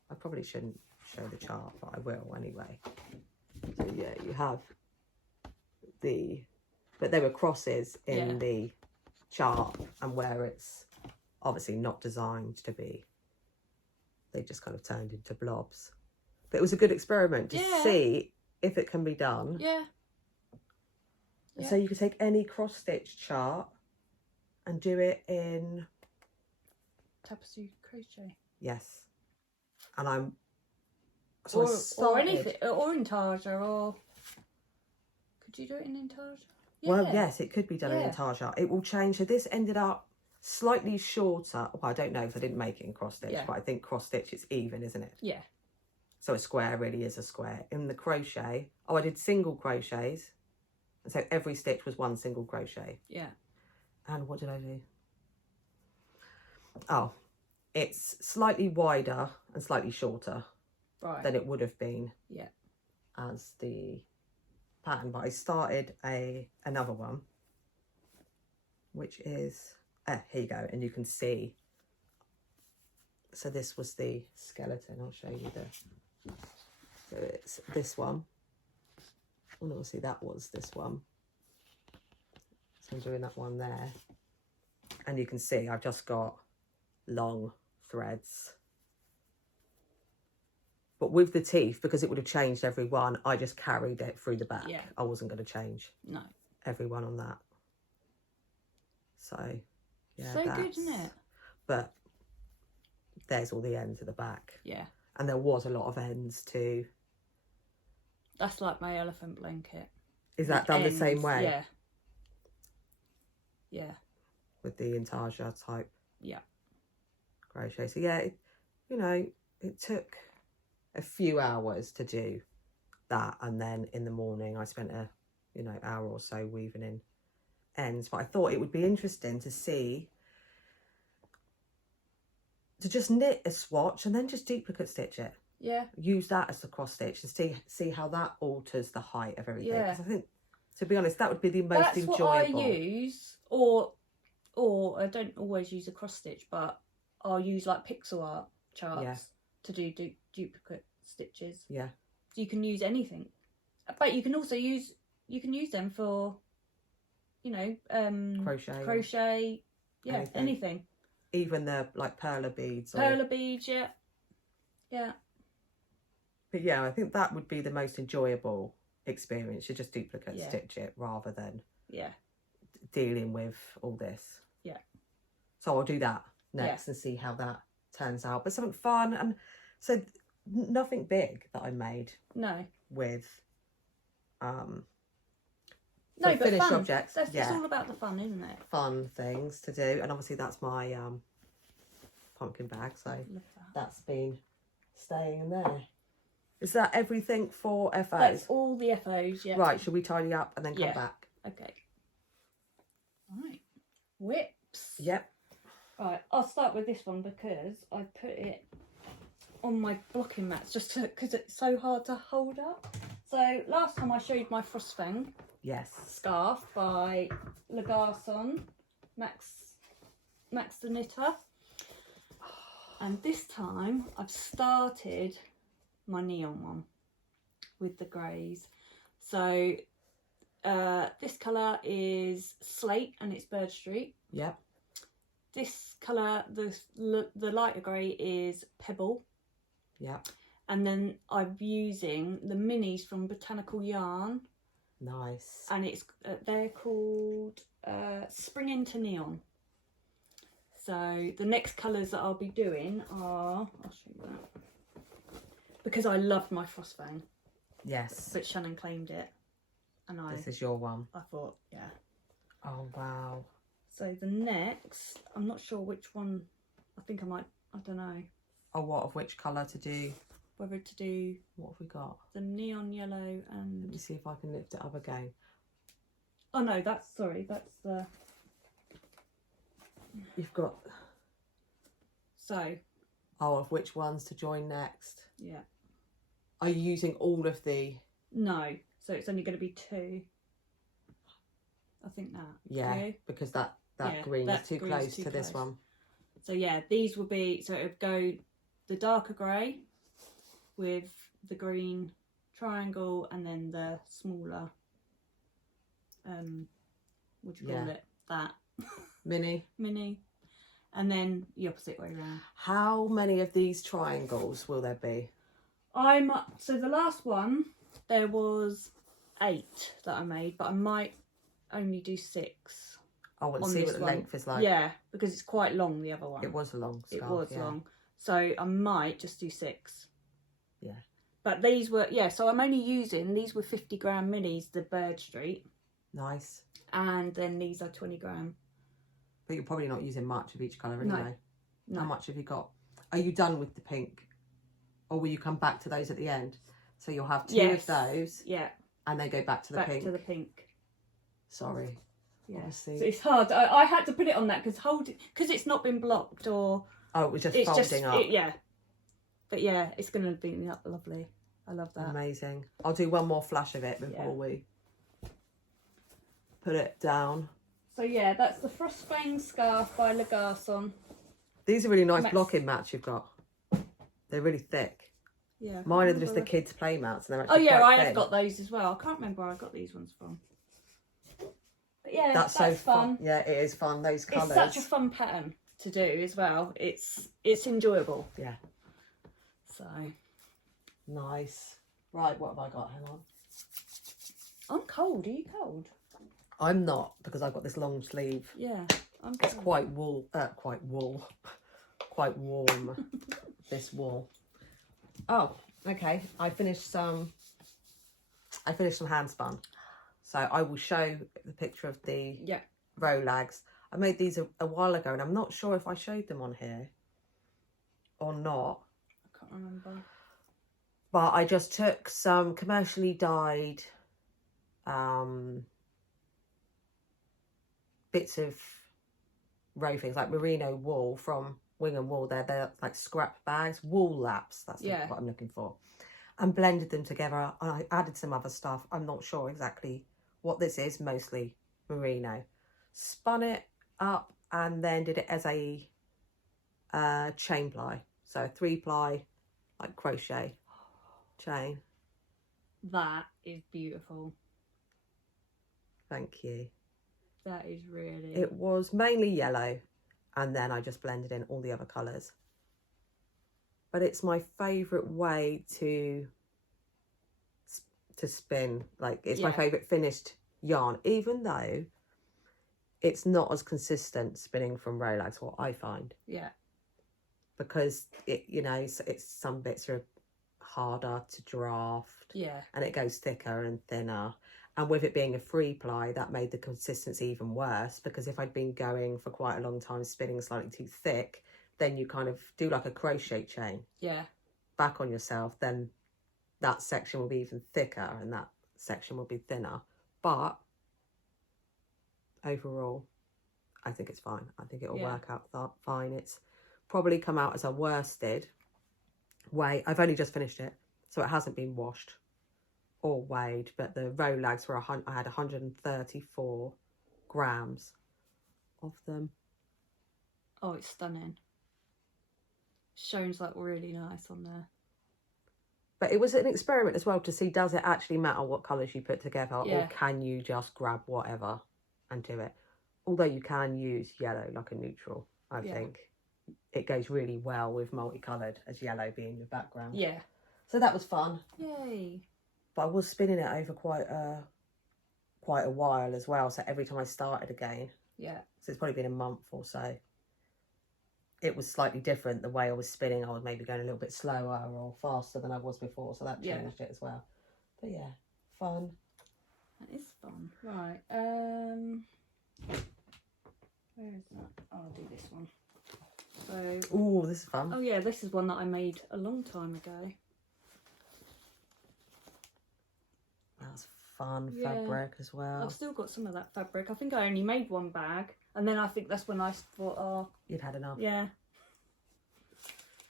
I probably shouldn't show the chart, but I will anyway. So yeah, you have but there were crosses in the chart, and where it's obviously not designed to be, they just kind of turned into blobs. But it was a good experiment to see if it can be done. Yeah. So you could take any cross stitch chart and do it in tapestry crochet. Yes. And or anything, or intarsia, or could you do it in intarsia? Well, yes, it could be done in intarsia. It will change. So this ended up slightly shorter. Well, I don't know if I didn't make it in cross stitch, but I think cross stitch it's even, isn't it? Yeah. So a square really is a square. In the crochet, I did single crochets. So every stitch was one single crochet. Yeah. And what did I do? Oh, it's slightly wider and slightly shorter than it would have been as the pattern. But I started another one, which is, here you go. And you can see, so this was the skeleton. I'll show you so it's this one. Oh no, see, that was this one. So I'm doing that one there. And you can see I've just got long threads. But with the teeth, because it would have changed every one, I just carried it through the back. I wasn't going to change every one on that. So, yeah, so good, isn't it? But there's all the ends at the back. Yeah. And there was a lot of ends too. That's like my elephant blanket. Is that done the same way? Yeah. Yeah. With the intarsia type. Yeah. Crochet. So yeah, it took a few hours to do that, and then in the morning I spent a hour or so weaving in ends. But I thought it would be interesting to see, to just knit a swatch and then just duplicate stitch it. Yeah. Use that as the cross stitch and see how that alters the height of everything. Yeah. Because I think, to be honest, that would be the most enjoyable. That's what I use, or I don't always use a cross stitch, but I'll use like pixel art charts to do duplicate stitches. Yeah. So you can use anything, but you can also use them for, crochet. Yeah, anything. Even the like perler beads. Perler beads, yeah. Yeah. But yeah, I think that would be the most enjoyable experience. You just duplicate stitch it rather than dealing with all this. Yeah. So I'll do that next and see how that turns out. But something fun, and so nothing big that I made. No. With no, but finished fun. objects. It's all about the fun, isn't it? Fun things to do, and obviously that's my pumpkin bag. So that's been staying in there. Is that everything for FOs? That's all the FOs, yeah. Right, should we tidy up and then come back? Okay. Right. Whips. Yep. Right, I'll start with this one because I put it on my blocking mats just because it's so hard to hold up. So last time I showed my Frostfang scarf by Le Garçon, Max the Knitter. And this time I've started my neon one with the greys. So This colour is Slate and it's Bird Street. Yep. This colour, the lighter grey, is Pebble. Yep. And then I'm using the minis from Botanical Yarn. Nice. And it's they're called Spring into Neon. So the next colours that I'll be doing are, I'll show you that, because I loved my Frostfang. Yes. But Shannon claimed it, and This is your one. I thought, yeah. Oh wow. So the next, I'm not sure which one. I think I might. I don't know. Oh, what of which colour to do? Whether to do. What have we got? The neon yellow and. Let me see if I can lift it up again. Oh no, that's the. You've got. So. Oh, of which ones to join next? Yeah. Are you using all of the? No, so it's only going to be 2. I think that. Yeah, 2. because that green is too close to this one. So yeah, these will be. So it would go the darker grey with the green triangle, and then the smaller. What do you call it? That. Mini. And then the opposite way around. How many of these triangles will there be? So the last one, there was 8 that I made, but I might only do 6. Oh, and see what the length is like. Yeah, because it's quite long, the other one. It was a long scarf. It was long. So I might just do 6. Yeah. But these were, so I'm only using, these were 50 gram minis, the Bird Street. Nice. And then these are 20 gram. But you're probably not using much of each colour anyway. No. How much have you got? Are you done with the pink? Or will you come back to those at the end? So you'll have 2 of those. Yeah. And then go back to the pink. Back to the pink. Sorry. Yeah. Obviously. So it's hard. I had to put it on that because it's not been blocked or... Oh, it was just folding up. But yeah, it's going to be lovely. I love that. Amazing. I'll do one more flash of it before we put it down. So yeah, that's the Frostfang scarf by Le Garçon. These are really nice blocking mats you've got. They're really thick. Yeah. Mine are just the kids' play mats, and they're actually I quite have thin. got those as well. I can't remember where I got these ones from. But yeah, that's so fun. Yeah, it is fun. Those colours. It's such a fun pattern to do as well. It's enjoyable. Yeah. So nice. Right, what have I got? Hang on. I'm cold. Are you cold? I'm not, because I've got this long sleeve. Yeah, it's quite quite warm. This wool. Oh, okay. I finished some hand spun, so I will show the picture of the Rolags. I made these a while ago, and I'm not sure if I showed them on here or not. I can't remember. But I just took some commercially dyed bits of rovings, like merino wool from Wing and Wool. They're like scrap bags, wool laps. That's what I'm looking for. And blended them together. And I added some other stuff. I'm not sure exactly what this is. Mostly merino. Spun it up and then did it as a chain ply. So 3-ply, like crochet chain. That is beautiful. Thank you. That is really... It was mainly yellow, and then I just blended in all the other colours. But it's my favourite way to spin. Like, it's my favourite finished yarn, even though it's not as consistent spinning from Rolags, what I find. Yeah. Because, it's some bits are harder to draft. Yeah. And it goes thicker and thinner. And with it being a 3-ply, that made the consistency even worse, because if I'd been going for quite a long time spinning slightly too thick, then you kind of do like a crochet chain back on yourself, then that section will be even thicker and that section will be thinner. But overall, I think it's fine. I think it'll work out fine. It's probably come out as a worsted way. I've only just finished it, so it hasn't been washed or weighed, but the Rolags were I had 134 grams of them. Oh, it's stunning. Shows like really nice on there. But it was an experiment as well to see, does it actually matter what colours you put together, or can you just grab whatever and do it? Although you can use yellow like a neutral, I think. It goes really well with multicoloured, as yellow being the background. Yeah. So that was fun. Yay. But I was spinning it over quite a while as well. So every time I started again. Yeah. So it's probably been a month or so. It was slightly different. The way I was spinning, I was maybe going a little bit slower or faster than I was before. So that changed it as well. But yeah, fun. That is fun. Right. Where is that? Oh, I'll do this one. So. Oh, this is fun. Oh yeah, this is one that I made a long time ago. That's fun fabric as well. I've still got some of that fabric. I think I only made one bag, and then I think that's when I thought, oh, you'd had enough. Yeah.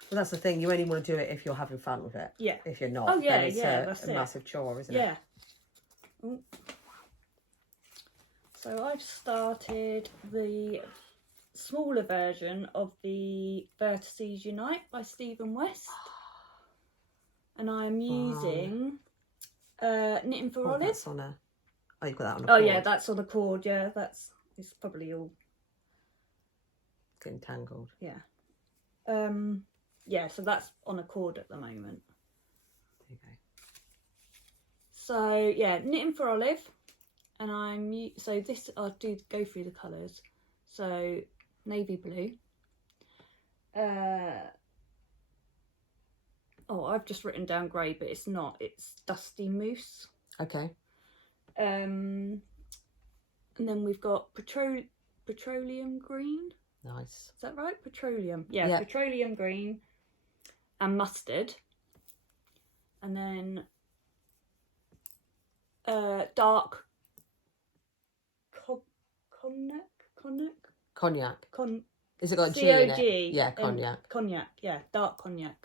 Well, that's the thing. You only want to do it if you're having fun with it. Yeah. If you're not, oh yeah, then it's that's a massive chore, isn't it? Yeah. So I've started the smaller version of the Vertices Unite by Stephen West, and I'm using Knitting for Olive. That's on a... Oh, you've got that on a cord. cord. Yeah, that's on the cord. Yeah, it's probably all getting tangled. Yeah. Yeah, so that's on a cord at the moment. There you go. So yeah, Knitting for Olive, and so this I'll go through the colours. So navy blue. Oh, I've just written down grey, but it's not. It's dusty mousse. Okay. And then we've got petroleum green. Nice. Is that right? Petroleum. Yeah, petroleum green and mustard. And then dark cognac. Is it got a G in it? Yeah, cognac. Cognac, yeah, dark cognac.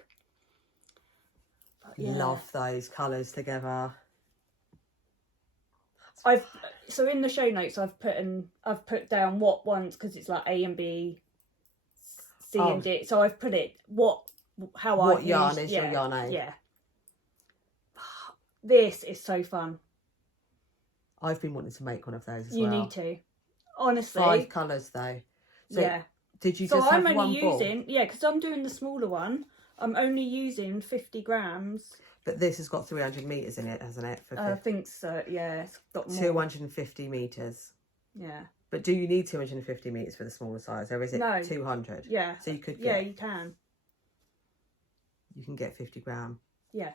But, love those colours together. So in the show notes I've put down what ones, because it's like A and B, C and D. So I've put it what yarn is your yarn A. Yeah. This is so fun. I've been wanting to make one of those as well. You need to. Honestly. 5 colours though. So yeah. Did you just have one ball? So I'm only using, because I'm doing the smaller one, I'm only using 50 grams. But this has got 300 metres in it, hasn't it? I think so, yeah. It's got more. 250 metres. Yeah. But do you need 250 metres for the smaller size, or is it no. 200? Yeah. So you could get... Yeah, you can. You can get 50 gram. Yeah.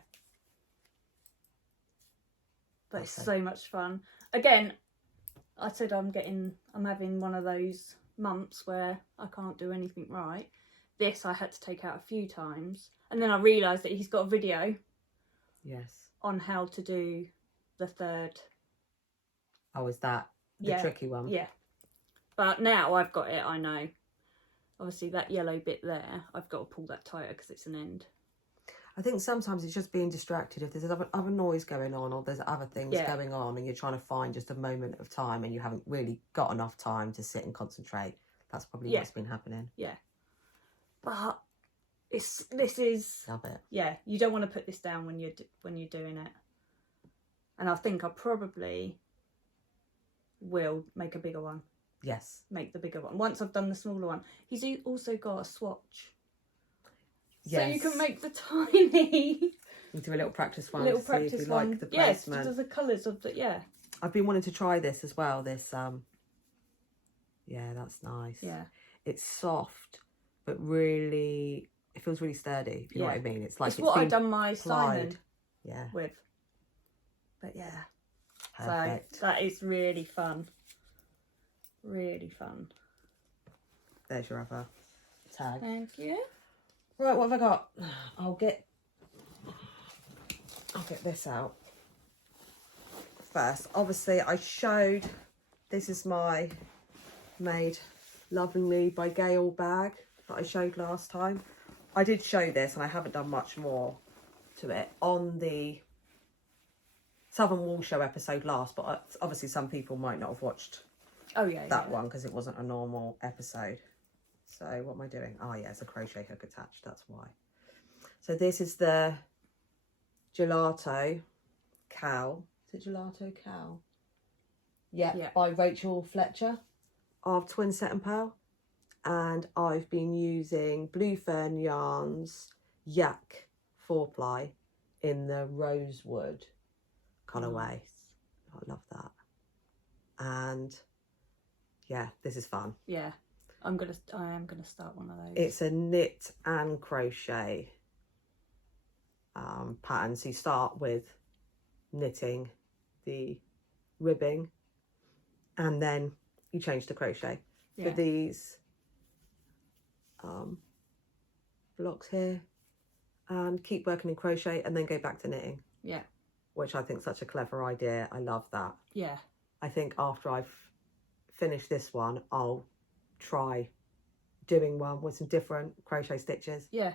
But it's so much fun. Again, I said I'm having one of those months where I can't do anything right. This I had to take out a few times. And then I realised that he's got a video. Yes. On how to do the third. Oh, is that the tricky one? Yeah. But now I've got it, I know. Obviously that yellow bit there, I've got to pull that tighter because it's an end. I think sometimes it's just being distracted. If there's other noise going on, or there's other things going on, and you're trying to find just a moment of time and you haven't really got enough time to sit and concentrate, that's probably what's been happening. Yeah. But this is... Love it. Yeah, you don't want to put this down when you're doing it. And I think I probably will make a bigger one. Yes. Make the bigger one. Once I've done the smaller one. He's also got a swatch. Yes. So you can make the tiny... You do a little practice one to see if you like the placement. Yes, the colours of the... I've been wanting to try this as well. This, yeah, that's nice. Yeah. It's soft, but really... It feels really sturdy, if you know what I mean. It's like it's what I've done my Simon with. But yeah. Perfect. So that is really fun. Really fun. There's your other tag. Thank you. Right, what have I got? I'll get this out first. Obviously, I showed, this is my Made Lovingly by Gail bag that I showed last time. I did show this, and I haven't done much more to it on the Southern Wool Show episode last, but obviously some people might not have watched that one because it wasn't a normal episode. So what am I doing? Oh yeah, it's a crochet hook attached, that's why. So this is the Gelato Cow. Is it Gelato Cow? Yeah, by Rachel Fletcher of Twin Set and Pearl. And I've been using Blue Fern Yarns Yak 4-ply in the Rosewood colourway. Nice. I love that. And yeah, this is fun. Yeah, I am gonna start one of those. It's a knit and crochet pattern. So you start with knitting the ribbing and then you change to crochet. For these blocks here, and keep working in crochet and then go back to knitting. Yeah. Which I think is such a clever idea. I love that. Yeah. I think after I've finished this one, I'll try doing one with some different crochet stitches. Yeah.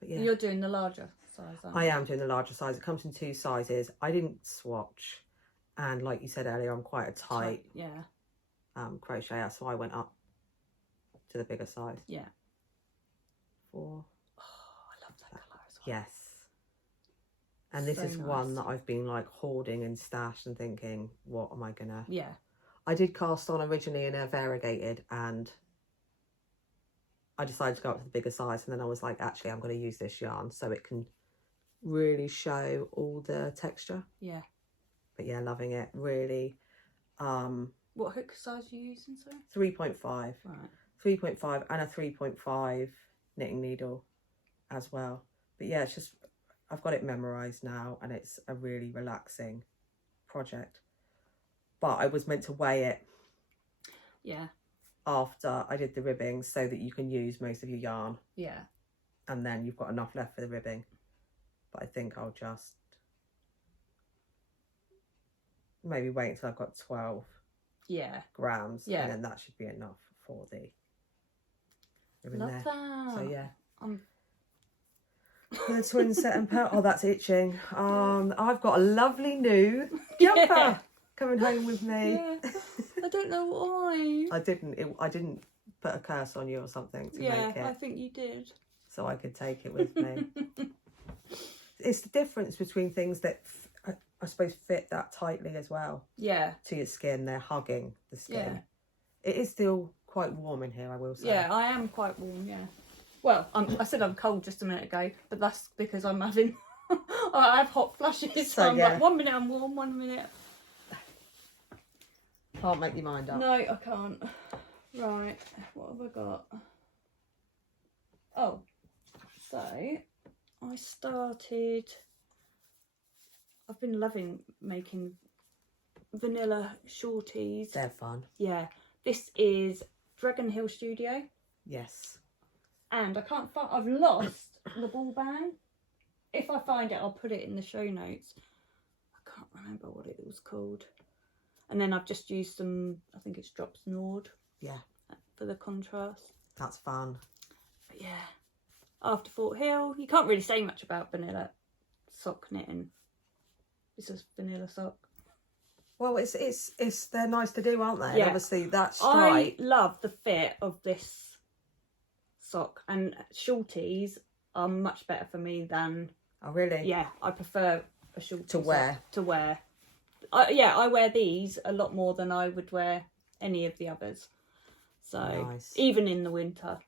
But yeah. You're doing the larger size, aren't you? I am doing the larger size. It comes in 2 sizes. I didn't swatch. And like you said earlier, I'm quite a tight crocheter, so I went up to the bigger size. Yeah. For I love that colour as well. Yes. And this So is nice. one that I've been like hoarding and stashed and thinking, what am I gonna? Yeah. I did cast on originally in a variegated and I decided to go up to the bigger size, and then I was like, actually, I'm going to use this yarn so it can really show all the texture. Yeah. But yeah, loving it. Really. What hook size are you using, sir? 3.5. Right. 3.5 and a 3.5 knitting needle as well. But yeah, it's just, I've got it memorised now and it's a really relaxing project. But I was meant to weigh it. Yeah. After I did the ribbing so that you can use most of your yarn. Yeah. And then you've got enough left for the ribbing. But I think I'll just maybe wait until I've got 12 grams. Yeah. And then that should be enough for the ribbon Love there. that. So yeah. I'm The Twin Set and Pearl. Oh, that's itching. I've got a lovely new jumper coming home with me. Yeah. I don't know why. I didn't put a curse on you or something to make it. I think you did. So I could take it with me. It's the difference between things that I suppose fit that tightly as well. Yeah. To your skin. They're hugging the skin. Yeah. It is still quite warm in here, I will say. Yeah, I am quite warm, yeah. Well, I said I'm cold just a minute ago, but that's because I'm having... I have hot flashes, so I'm like, 1 minute I'm warm, 1 minute... Can't make your mind up. No, I can't. Right, what have I got? Oh, so I started... I've been loving making vanilla shorties. They're fun. Yeah, this is Dragon Hill Studio. Yes. And I can't find... I've lost the ball bang. If I find it, I'll put it in the show notes. I can't remember what it was called. And then I've just used some, I think it's Drops Nord. Yeah. For the contrast. That's fun. But yeah. After Fort Hill, you can't really say much about vanilla sock knitting. This is vanilla sock. Well, it's they're nice to do, aren't they? Yeah. And obviously that stripe. I love the fit of this sock, and shorties are much better for me than... Oh, really? Yeah, I prefer a shorty to wear. To wear. I wear these a lot more than I would wear any of the others. So nice. Even in the winter.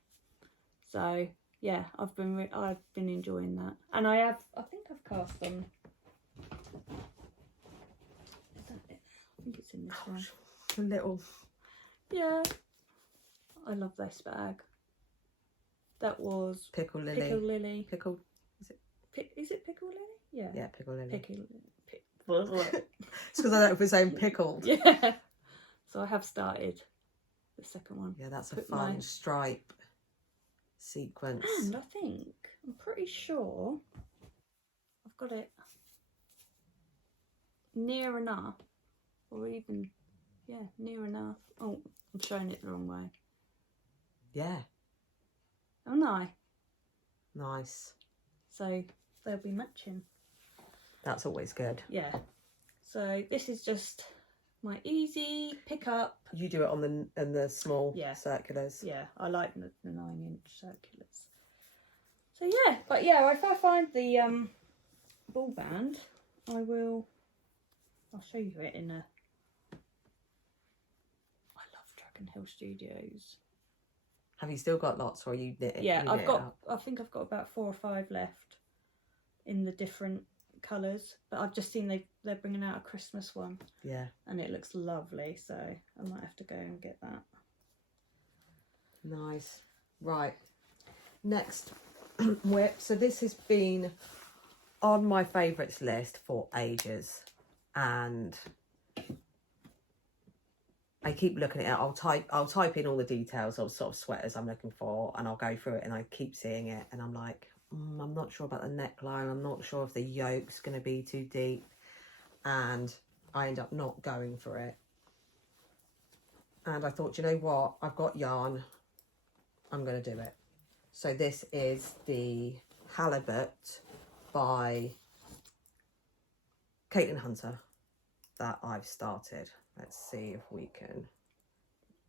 So yeah, I've been enjoying that, and I think I've cast on. Is that it? I think it's in this one. A little. Yeah, I love this bag. That was Pickle Lily. Pickle Lily. Pickle. Is it Pickle Lily? Yeah. Yeah, Pickle Lily. It's because I don't know if it's saying pickled. Yeah. So I have started the second one. Yeah, that's a fun stripe sequence. And I'm pretty sure I've got it near enough, or even, near enough. Oh, I'm showing it the wrong way. Yeah. Haven't I? Nice. So they'll be matching. That's always good. Yeah. So this is just my easy pick up. You do it on the small circulars. Yeah, I like the 9-inch circulars. So yeah, but yeah, if I find the ball band, I'll show you it in a... I love Dragon Hill Studios. Have you still got lots, or are you knitting? Yeah, I think I've got about 4 or 5 left in the different colours, but I've just seen they're bringing out a Christmas one. Yeah. And it looks lovely, so I might have to go and get that. Nice. Right. Next whip. So this has been on my favourites list for ages, and I keep looking at it. I'll type in all the details of sort of sweaters I'm looking for, and I'll go through it, and I keep seeing it, and I'm like, I'm not sure about the neckline. I'm not sure if the yoke's going to be too deep, and I end up not going for it. And I thought, you know what? I've got yarn. I'm going to do it. So this is the Halibut by Caitlin Hunter that I've started. Let's see if we can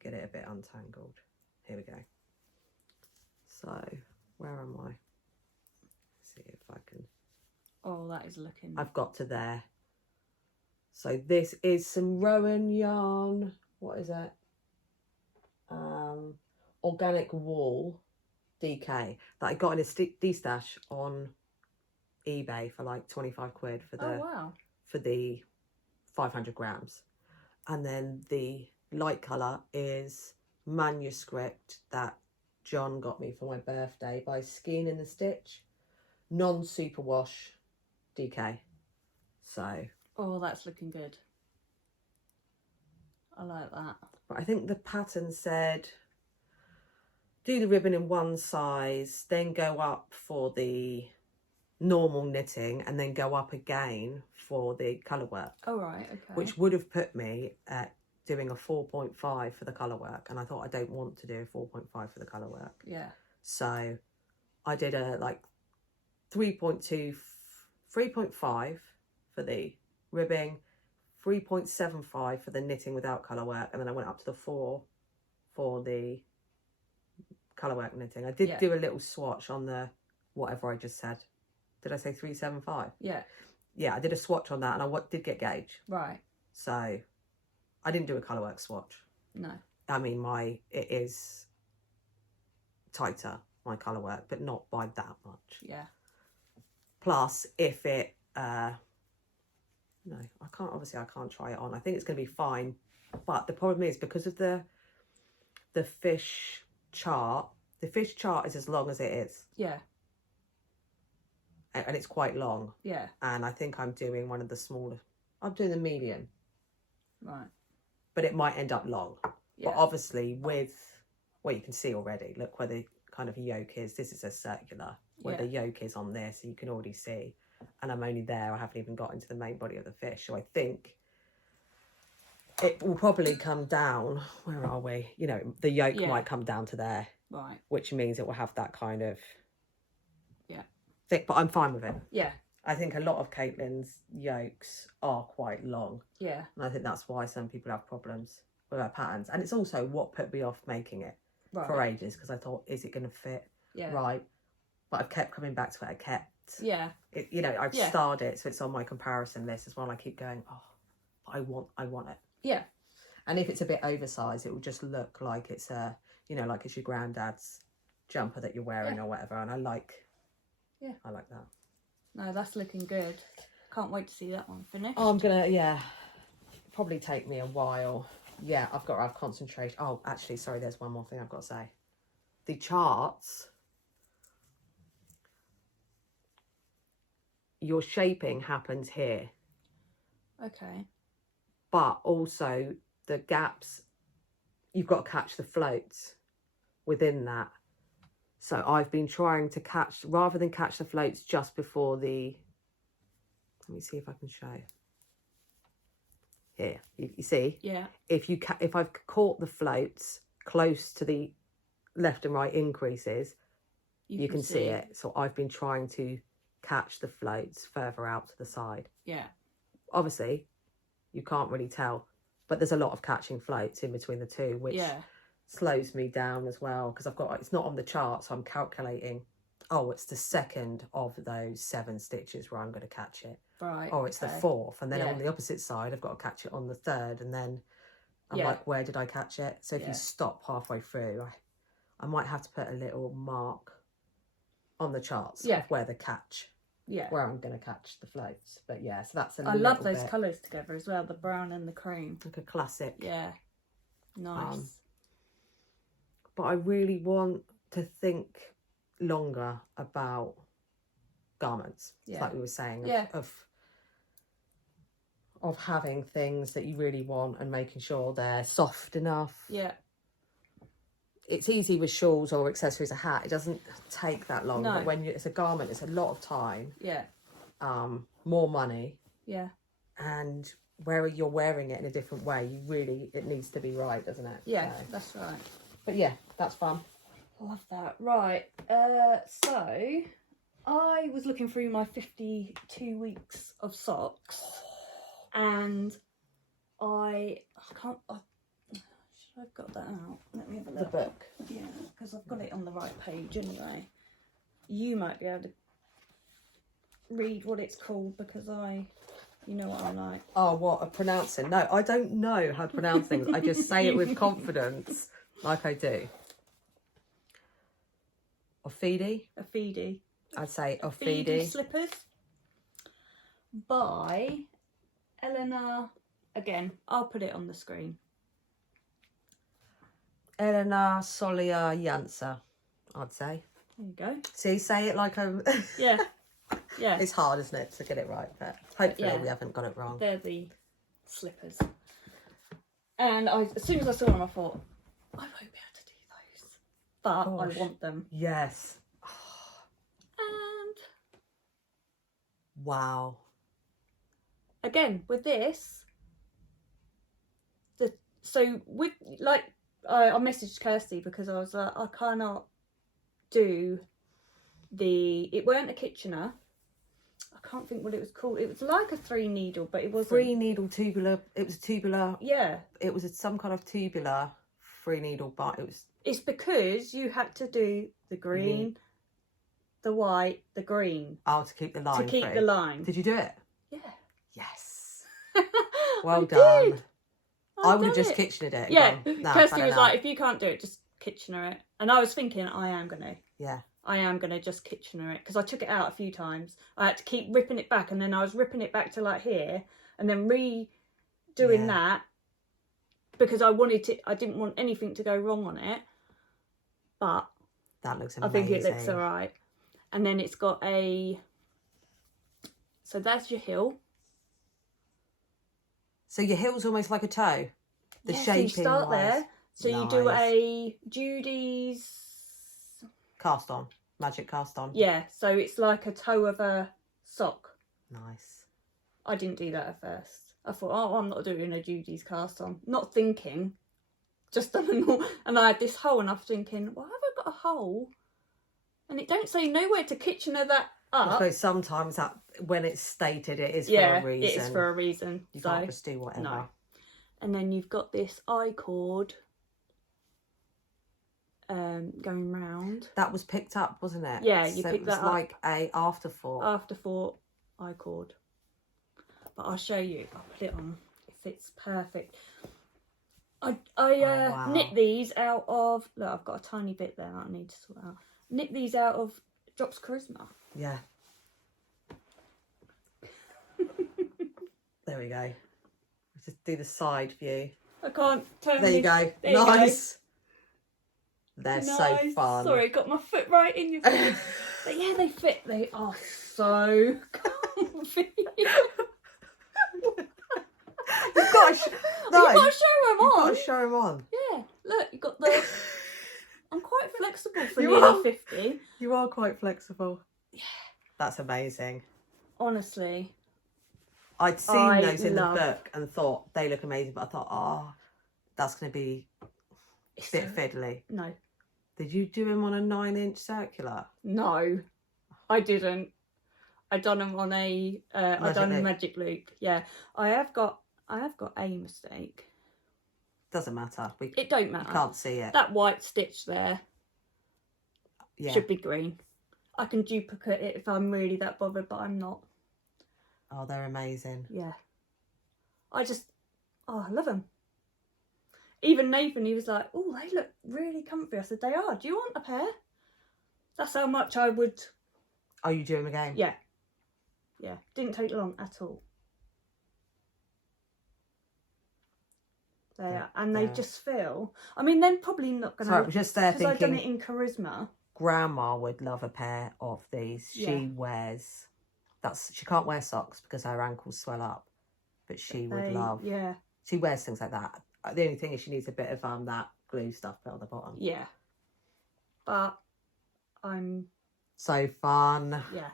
get it a bit untangled. Here we go. So, where am I? Let's see if I can... Oh, that is looking... I've got to there. So this is some Rowan yarn. What is it? Organic wool DK that I got in a D-stash on eBay for like 25 quid for the... Oh, wow. For the 500 grams. And then the light colour is Manuscript that John got me for my birthday by Skein in the Stitch. Non-superwash DK. So... Oh, that's looking good. I like that. But I think the pattern said, do the ribbon in one size, then go up for the normal knitting, and then go up again for the colour work. Oh, right, okay. Which would have put me at doing a 4.5 for the colour work. And I thought, I don't want to do a 4.5 for the colour work. Yeah. So I did a like 3.5 for the ribbing, 3.75 for the knitting without colour work, and then I went up to the 4 for the colour work knitting. I did do a little swatch on the whatever I just said. Did I say 3.75? Yeah. Yeah, I did a swatch on that, and I did get gauge. Right. So I didn't do a colour work swatch. No. I mean, it is tighter, my colour work, but not by that much. Yeah. Plus, if it... no, I can't try it on. I think it's going to be fine. But the problem is, because of the fish chart, the fish chart is as long as it is. Yeah. And it's quite long. Yeah. And I think I'm doing one of the smaller. I'm doing the medium. Right. But it might end up long. Yeah. But obviously with, well, you can see already, look where the kind of yoke is. This is a circular, where the yoke is on this. You can already see. And I'm only there. I haven't even got into the main body of the fish. So I think it will probably come down. Where are we? You know, the yoke might come down to there. Right. Which means it will have that kind of thick. But I'm fine with it. Yeah. I think a lot of Caitlin's yokes are quite long. Yeah. And I think that's why some people have problems with her patterns. And it's also what put me off making it for ages, because I thought, is it going to fit right? But I've kept coming back to it. I kept... Yeah. It, you know, I've starred it, so it's on my comparison list as well. I keep going, oh, I want it. Yeah. And if it's a bit oversized, it will just look like it's a, you know, like it's your granddad's jumper that you're wearing or whatever. And I like that. No, that's looking good. Can't wait to see that one finished. Oh, I'm gonna, probably take me a while. Yeah, I've got to have concentration. Oh, actually, sorry, there's one more thing I've got to say. The charts, your shaping happens here. Okay. But also the gaps, you've got to catch the floats within that. So I've been trying to catch, rather than catch the floats just before the, let me see if I can show. Here, you see? Yeah. If I've caught the floats close to the left and right increases, you can see it. So I've been trying to catch the floats further out to the side. Yeah. Obviously, you can't really tell, but there's a lot of catching floats in between the two, which slows me down as well, because I've got, it's not on the chart, so I'm calculating oh, it's the second of those 7 stitches where I'm going to catch it. Right. Or it's the okay. 4th, and then Yeah. on the opposite side I've got to catch it on the 3rd, and then I'm Yeah. like, where did I catch it? So if Yeah. you stop halfway through, I might have to put a little mark on the charts Yeah. of where the catch, Yeah. where I'm going to catch the floats. But yeah, so that's I love those colours together as well, the brown and the cream. like a classic. Yeah. Nice. But I really want to think longer about garments. Yeah. Like we were saying, Yeah. of having things that you really want and making sure they're soft enough. Yeah. It's easy with shawls or accessories, a hat. It doesn't take that long. No. But when it's a garment, it's a lot of time. Yeah. More money. Yeah. And where you're wearing it in a different way, it needs to be right, doesn't it? Yeah, So. that's right. But yeah, that's fun. Love that. Right. So I was looking through my 52 weeks of socks, and should I've got that out. Let me have a look. The book. Yeah, because I've got it on the right page anyway. You might be able to read what it's called, because you know what I'm like. Oh, what a pronouncing. No, I don't know how to pronounce things. I just say it with confidence, like I do. Offidi. I'd say Offidi Offidi. Slippers by Eleanor. Again, I'll put it on the screen. Eleanor Solia Jansa, I'd say. There you go. See, say it like a... Yeah. Yeah. It's hard, isn't it, to get it right, but hopefully Yeah. we haven't got it wrong. They're the slippers. And as soon as I saw them, I thought, I won't be able to do those. But Gosh. I want them. Yes. And Wow. again, with this, I messaged Kirsty because I was like, I cannot do it weren't a Kitchener. I can't think what it was called. It was like a 3 needle, but it wasn't. 3 needle tubular. It was a tubular. Yeah. It was some kind of tubular 3 needle, but it was. It's because you had to do the green, the white, the green. Oh, to keep the line. To keep free. the line. Did you do it? Yeah. Yes. Well I done. did. I would have done just it. Kitchenered it. Yeah. Nah, Kirsty was enough. like, if you can't do it, just Kitchener it. And I was thinking, I am going to. Yeah. I am going to just Kitchener it, because I took it out a few times. I had to keep ripping it back, and then I was ripping it back to like here, and then redoing that, because I didn't want anything to go wrong on it. But that looks amazing. I think it looks alright. And then it's got so that's your heel. So your heel's almost like a toe. The So shaping you start wise. there. So you do a Judy's cast on. Magic cast on. Yeah, so it's like a toe of a sock. Nice. I didn't do that at first. I thought, oh, I'm not doing a Judy's cast on. Not thinking. Just done a normal. And I had this hole, and I was thinking, well, have I got a hole? And it don't say nowhere to Kitchener that up. I suppose sometimes that when it's stated, it is for a reason. It is for a reason. You can't just do whatever. No. And then you've got this I cord going round. That was picked up, wasn't it? Yeah, you picked that up. It was like a afterthought. Afterthought I cord. But I'll show you. I'll put it on. It fits perfect. I wow. knit these out of... Look, I've got a tiny bit there that I need to sort out. Knit these out of Drops Charisma. Yeah. There we go. Just do the side view. I can't turn There you go. There you nice. go. They're Nice. so fun. Sorry, got my foot right in your foot. But yeah, they fit. They are so comfy. You've got to show them on. You've got to show them on. Yeah, look, you got the... I'm quite flexible for You nearly are. 50. You are quite flexible. Yeah. That's amazing. Honestly. I'd seen those in the book and thought they look amazing, but I thought, oh, that's going to be a bit fiddly. No. Did you do them on a 9-inch circular? No, I didn't. I done them on a magic loop. Yeah, I have got a mistake. Doesn't matter. It don't matter. You can't see it. That white stitch there should be green. I can duplicate it if I'm really that bothered, but I'm not. Oh, they're amazing. Yeah. I love them. Even Nathan, he was like, oh, they look really comfy. I said, they are. Do you want a pair? That's how much I would... Oh, you do them again? Yeah. Yeah. Didn't take long at all. They are. And they just feel... I mean, they're probably not going to... Sorry, I was just there thinking... Because I've done it in Charisma. Grandma would love a pair of these. Yeah. She wears... She can't wear socks because her ankles swell up. But she would love... Yeah. She wears things like that. The only thing is she needs a bit of that glue stuff put on the bottom. Yeah. But I'm... So fun. Yeah.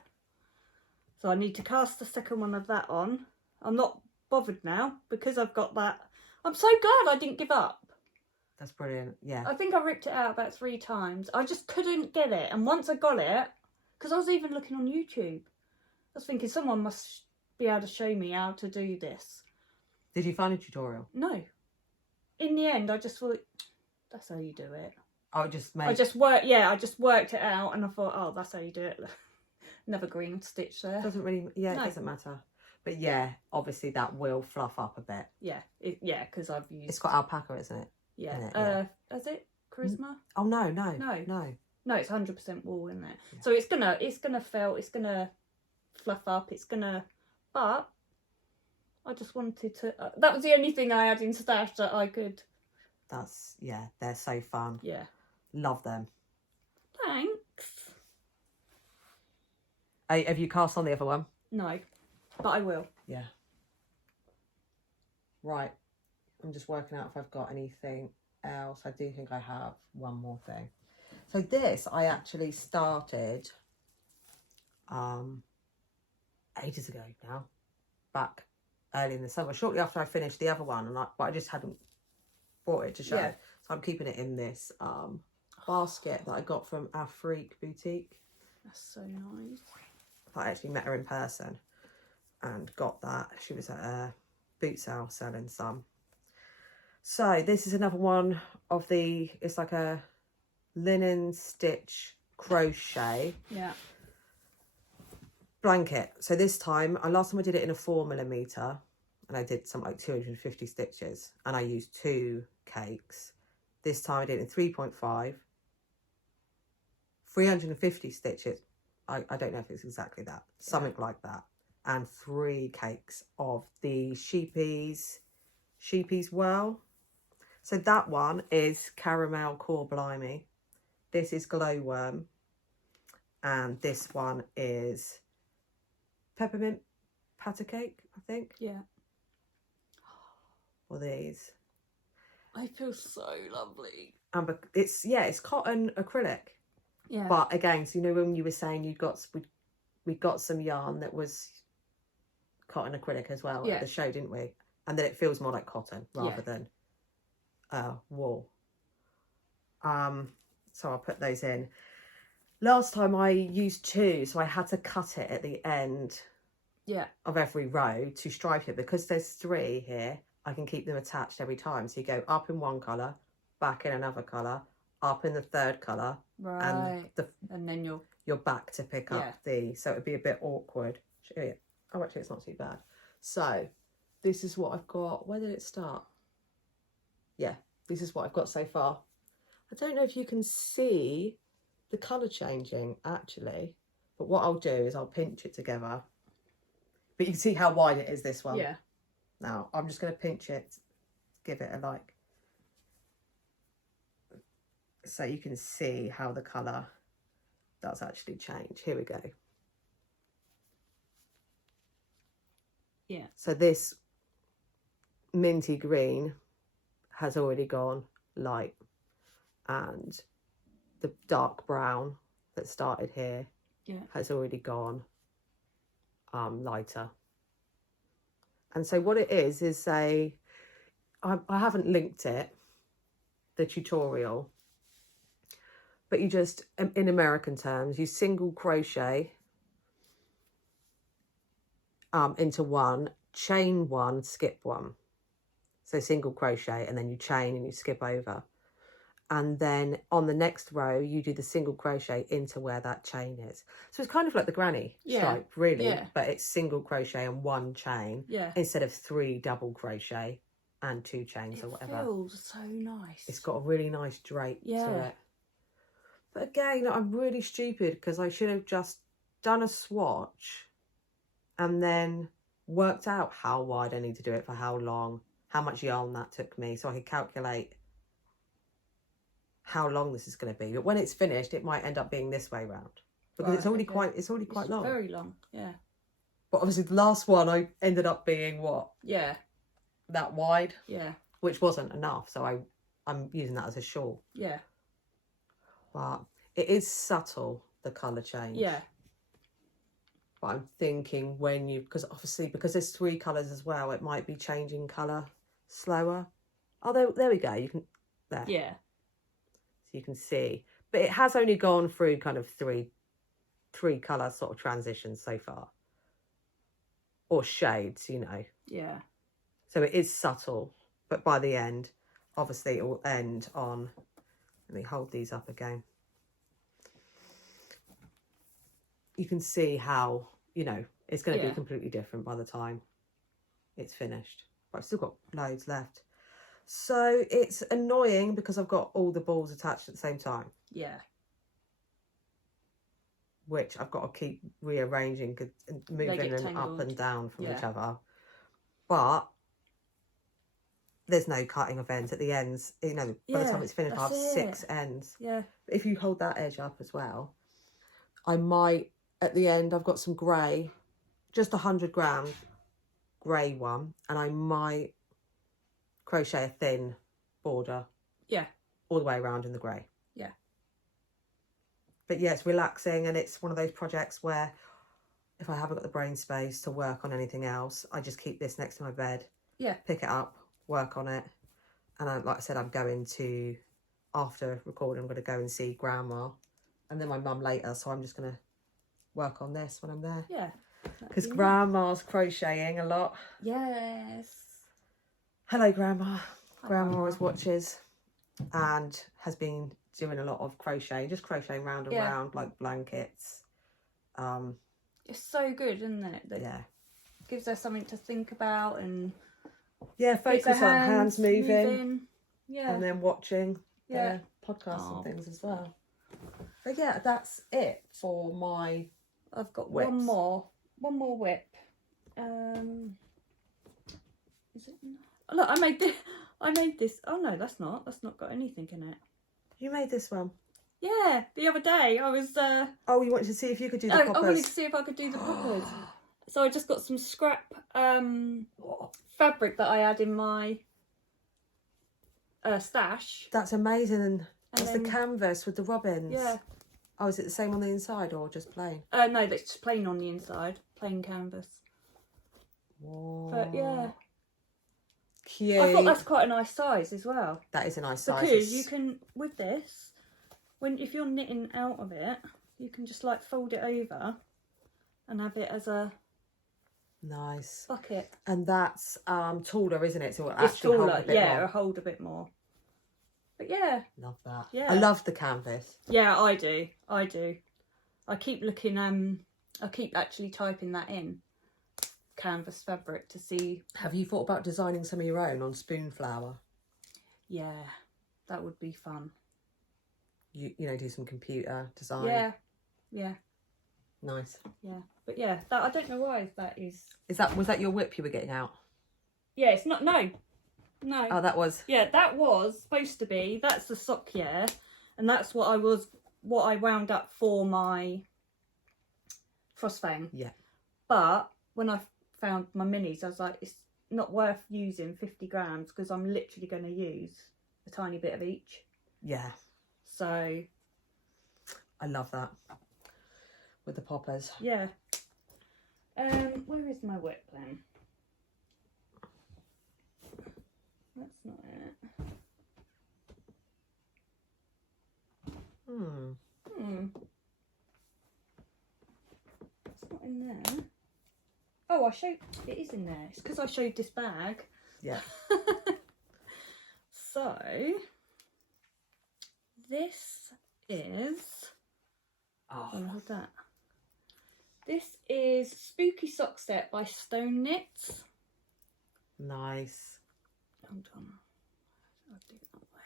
So I need to cast the second one of that on. I'm not bothered now because I've got that. I'm so glad I didn't give up. That's brilliant. Yeah. I think I ripped it out about 3 times. I just couldn't get it. And once I got it, because I was even looking on YouTube, I was thinking someone must be able to show me how to do this. Did you find a tutorial? No. In the end, I just thought, that's how you do it. I just worked it out and I thought, oh, that's how you do it. Another green stitch there. Doesn't really, it doesn't matter. But yeah, obviously that will fluff up a bit. Yeah, because I've used... It's got alpaca, isn't it? Yeah. Is it Charisma? Oh, no. No, it's 100% wool, isn't it? Yeah. So it's gonna felt, it's gonna fluff up, but I just wanted to, that was the only thing I had in stash that I could. They're so fun. Yeah. Love them. Thanks. Have you cast on the other one? No, but I will. Yeah. Right. I'm just working out if I've got anything else. I do think I have one more thing. So this I actually started ages ago now, back early in the summer, shortly after I finished the other one, but I just hadn't brought it to show. Yeah. So I'm keeping it in this basket that I got from Afrique Boutique. That's so nice. I actually met her in person and got that. She was at a boot sale selling some. So this is another one of it's like a linen stitch crochet. Yeah. Blanket. So this time, last time I did it in a 4mm, and I did something like 250 stitches, and I used 2 cakes. This time I did it in 3.5, 350 stitches. I don't know if it's exactly that, something like that, and 3 cakes of the sheepies well. So that one is caramel core blimey. This is glowworm, and this one is peppermint patter cake, I think. Yeah. Or these. I feel so lovely. And it's cotton acrylic. Yeah. But again, so you know when you were saying we got some yarn that was cotton acrylic as well at the show, didn't we? And then it feels more like cotton rather than wool. So I'll put those in. Last time I used 2, so I had to cut it at the end of every row to stripe it. Because there's 3 here, I can keep them attached every time. So you go up in one colour, back in another colour, up in the 3rd colour, right, and then you're back to pick up so it'd be a bit awkward. Oh, actually it's not too bad. So this is what I've got. Where did it start? Yeah, this is what I've got so far. I don't know if you can see the colour changing actually, but what I'll do is I'll pinch it together. But you can see how wide it is, this one. Yeah. Now I'm just going to pinch it, give it a like, so you can see how the colour does actually change. Here we go. Yeah. So this minty green has already gone light, and the dark brown that started here has already gone lighter. And so what it is I haven't linked it, the tutorial, but you just, in American terms, you single crochet into 1, chain 1, skip 1. So single crochet, and then you chain and you skip over. and then on the next row you do the single crochet into where that chain is. So it's kind of like the granny stripe, really, but it's single crochet and 1 chain instead of 3 double crochet and 2 chains or whatever. It feels so nice. It's got a really nice drape to it. But again, I'm really stupid because I should have just done a swatch and then worked out how wide I need to do it for how long, how much yarn that took me, so I could calculate how long this is going to be. But when it's finished, it might end up being this way round because it's already quite long. Very long, yeah. But obviously the last one I ended up being what? Yeah. That wide. Yeah. Which wasn't enough, so I'm using that as a shawl. Yeah. But it is subtle, the colour change. Yeah. But I'm thinking because obviously because there's 3 colours as well, it might be changing colour slower. Oh, there we go. You can there. Yeah. So you can see, but it has only gone through kind of three colour sort of transitions so far, or shades, you know. Yeah. So it is subtle, but by the end, obviously it will end on. Let me hold these up again. You can see how, you know, it's going to be completely different by the time it's finished. But I've still got loads left. So it's annoying because I've got all the balls attached at the same time. Yeah. Which I've got to keep rearranging and moving them up and down from each other. But there's no cutting of ends at the ends. You know, by the time it's finished, I have 6 ends. Yeah. But if you hold that edge up as well, I might, at the end, I've got some grey, just 100 grams grey one, and I might crochet a thin border. Yeah. All the way around in the grey. Yeah. But yeah, it's relaxing, and it's one of those projects where if I haven't got the brain space to work on anything else, I just keep this next to my bed. Yeah. Pick it up, work on it. And like I said, I'm going to, after recording, I'm going to go and see Grandma and then my mum later. So I'm just going to work on this when I'm there. Yeah. Because Grandma's crocheting a lot. Yes. Hello, Grandma. Grandma always watches and has been doing a lot of crochet, just crocheting round and round, like blankets. It's so good, isn't it? That gives her something to think about and focus on hands moving. Yeah. And then watching podcasts and things as well. But yeah, that's it for my I've got whips. one more whip. Is it? Look, I made this. Oh no, that's not got anything in it. You made this one? Yeah, the other day I was oh, you wanted to see if you could do the poppers? I wanted to see if I could do the poppers. So I just got some scrap fabric that I had in my stash. That's amazing. And that's the canvas with the robins. Yeah. Oh, is it the same on the inside or just plain? No, that's just plain on the inside. Plain canvas. Whoa. But yeah. Cute. I thought that's quite a nice size as well. That is a nice size. Because you can, with this, if you're knitting out of it, you can just like fold it over and have it as a nice bucket. And that's taller, isn't it? So it's actually taller, hold a bit more. it'll hold a bit more. But yeah. Love that. Yeah. I love the canvas. Yeah, I do. I keep looking, I keep actually typing that in. Canvas fabric to see. Have you thought about designing some of your own on spoon flower? Yeah, that would be fun. You know, do some computer design. Yeah. Nice. Yeah, but yeah, that I don't know why that is. Was that your whip you were getting out? Yeah, it's not. No. Oh, that was. Yeah, that was supposed to be. That's the sock, and that's what I wound up for my frostfang. Yeah. But when I found my minis, I was like, it's not worth using 50 grams because I'm literally going to use a tiny bit of each. Yeah. So. I love that. With the poppers. Yeah. Where is my whip then? That's not it. It's not in there. Oh, it is in there. It's because I showed this bag. Yeah. So, this is... Oh, hold that. This is Spooky Sock Set by Stone Knits. nice. Hold on. I'll do it that way.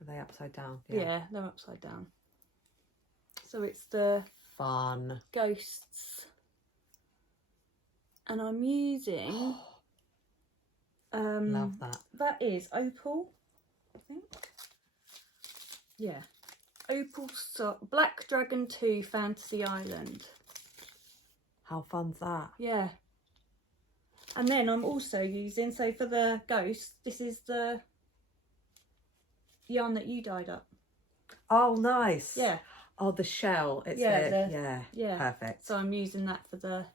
Are they upside down? Yeah, they're upside down. So it's the Fun. ghosts. And I'm using... Love that. That is Opal, I think. Yeah. Opal Sock. Black Dragon 2 Fantasy Island. How fun's that? Yeah. And then I'm also using, so for the ghost, this is the yarn that you dyed up. Oh, nice. Yeah. Oh, the shell. It's yeah. Perfect. So I'm using that for the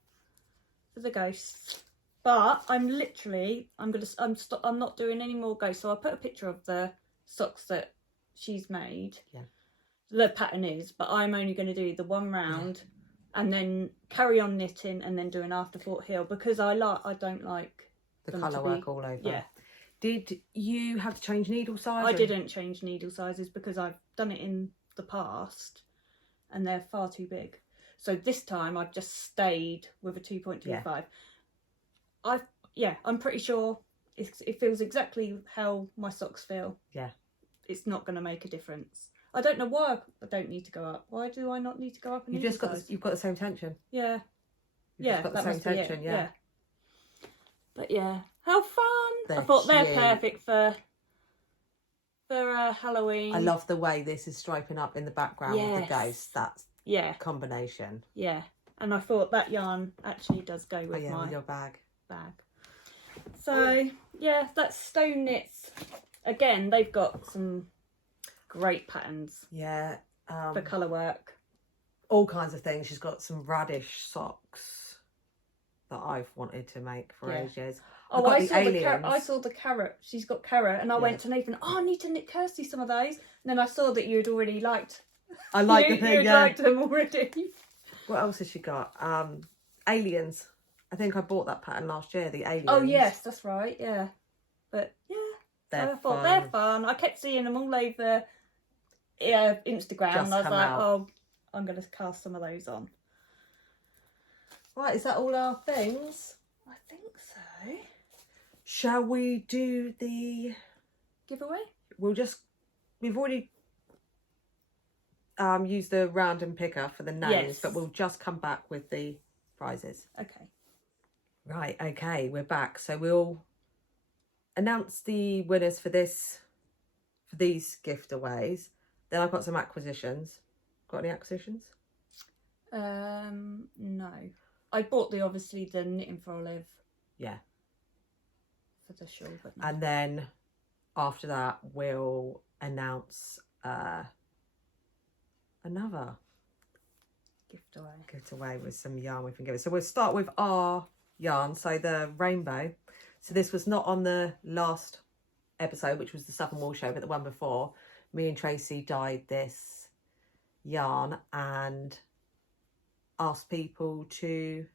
ghosts. But I'm not doing any more ghosts. So I put a picture of the socks that she's made. Yeah. The pattern is, but I'm only going to do the one round and then carry on knitting and then do an afterthought heel because I don't like the them colour work all over. Yeah. Did you have to change needle size? I didn't change needle sizes because I've done it in the past and they're far too big. So this time I've just stayed with a 2.25. I'm pretty sure it feels exactly how my socks feel. Yeah. It's not going to make a difference. I don't know why I don't need to go up. Why do I not need to go up? You've just got you've got the same tension. Yeah. You've just got the same tension. Yeah. But yeah, how fun! They're I thought they're cute. perfect for Halloween. I love the way this is striping up in the background with the ghost. That's combination. Yeah, and I thought that yarn actually does go with my with your bag. So yeah, that's Stone Knits. Again, they've got some great patterns. Yeah. For colour work. All kinds of things. She's got some radish socks that I've wanted to make for ages. Oh, I saw the carrot. She's got carrot, and I went to Nathan. Oh, I need to knit Kirsty some of those. And then I saw that you'd already liked. I like the thing. You'd liked them already. What else has she got? Aliens. I think I bought that pattern last year. The aliens. Oh yes, that's right. Yeah, but yeah, I thought they're fun. I kept seeing them all over Instagram, and I was like, oh, I'm going to cast some of those on. Right, is that all our things? I think so. Shall we do the giveaway? We've already used the random picker for the names, but we'll just come back with the prizes. Okay. Right, okay, we're back. So we'll announce the winners for these giveaways. Then I've got some acquisitions. Got any acquisitions? No. I bought the Knitting for Olive. Yeah. For the shawl, but no. And then after that, we'll announce another giveaway with some yarn we can give it. So we'll start with our yarn. So the rainbow. So this was not on the last episode, which was the Stuff and Wool show, but the one before. Me and Tracy dyed this yarn and asked people to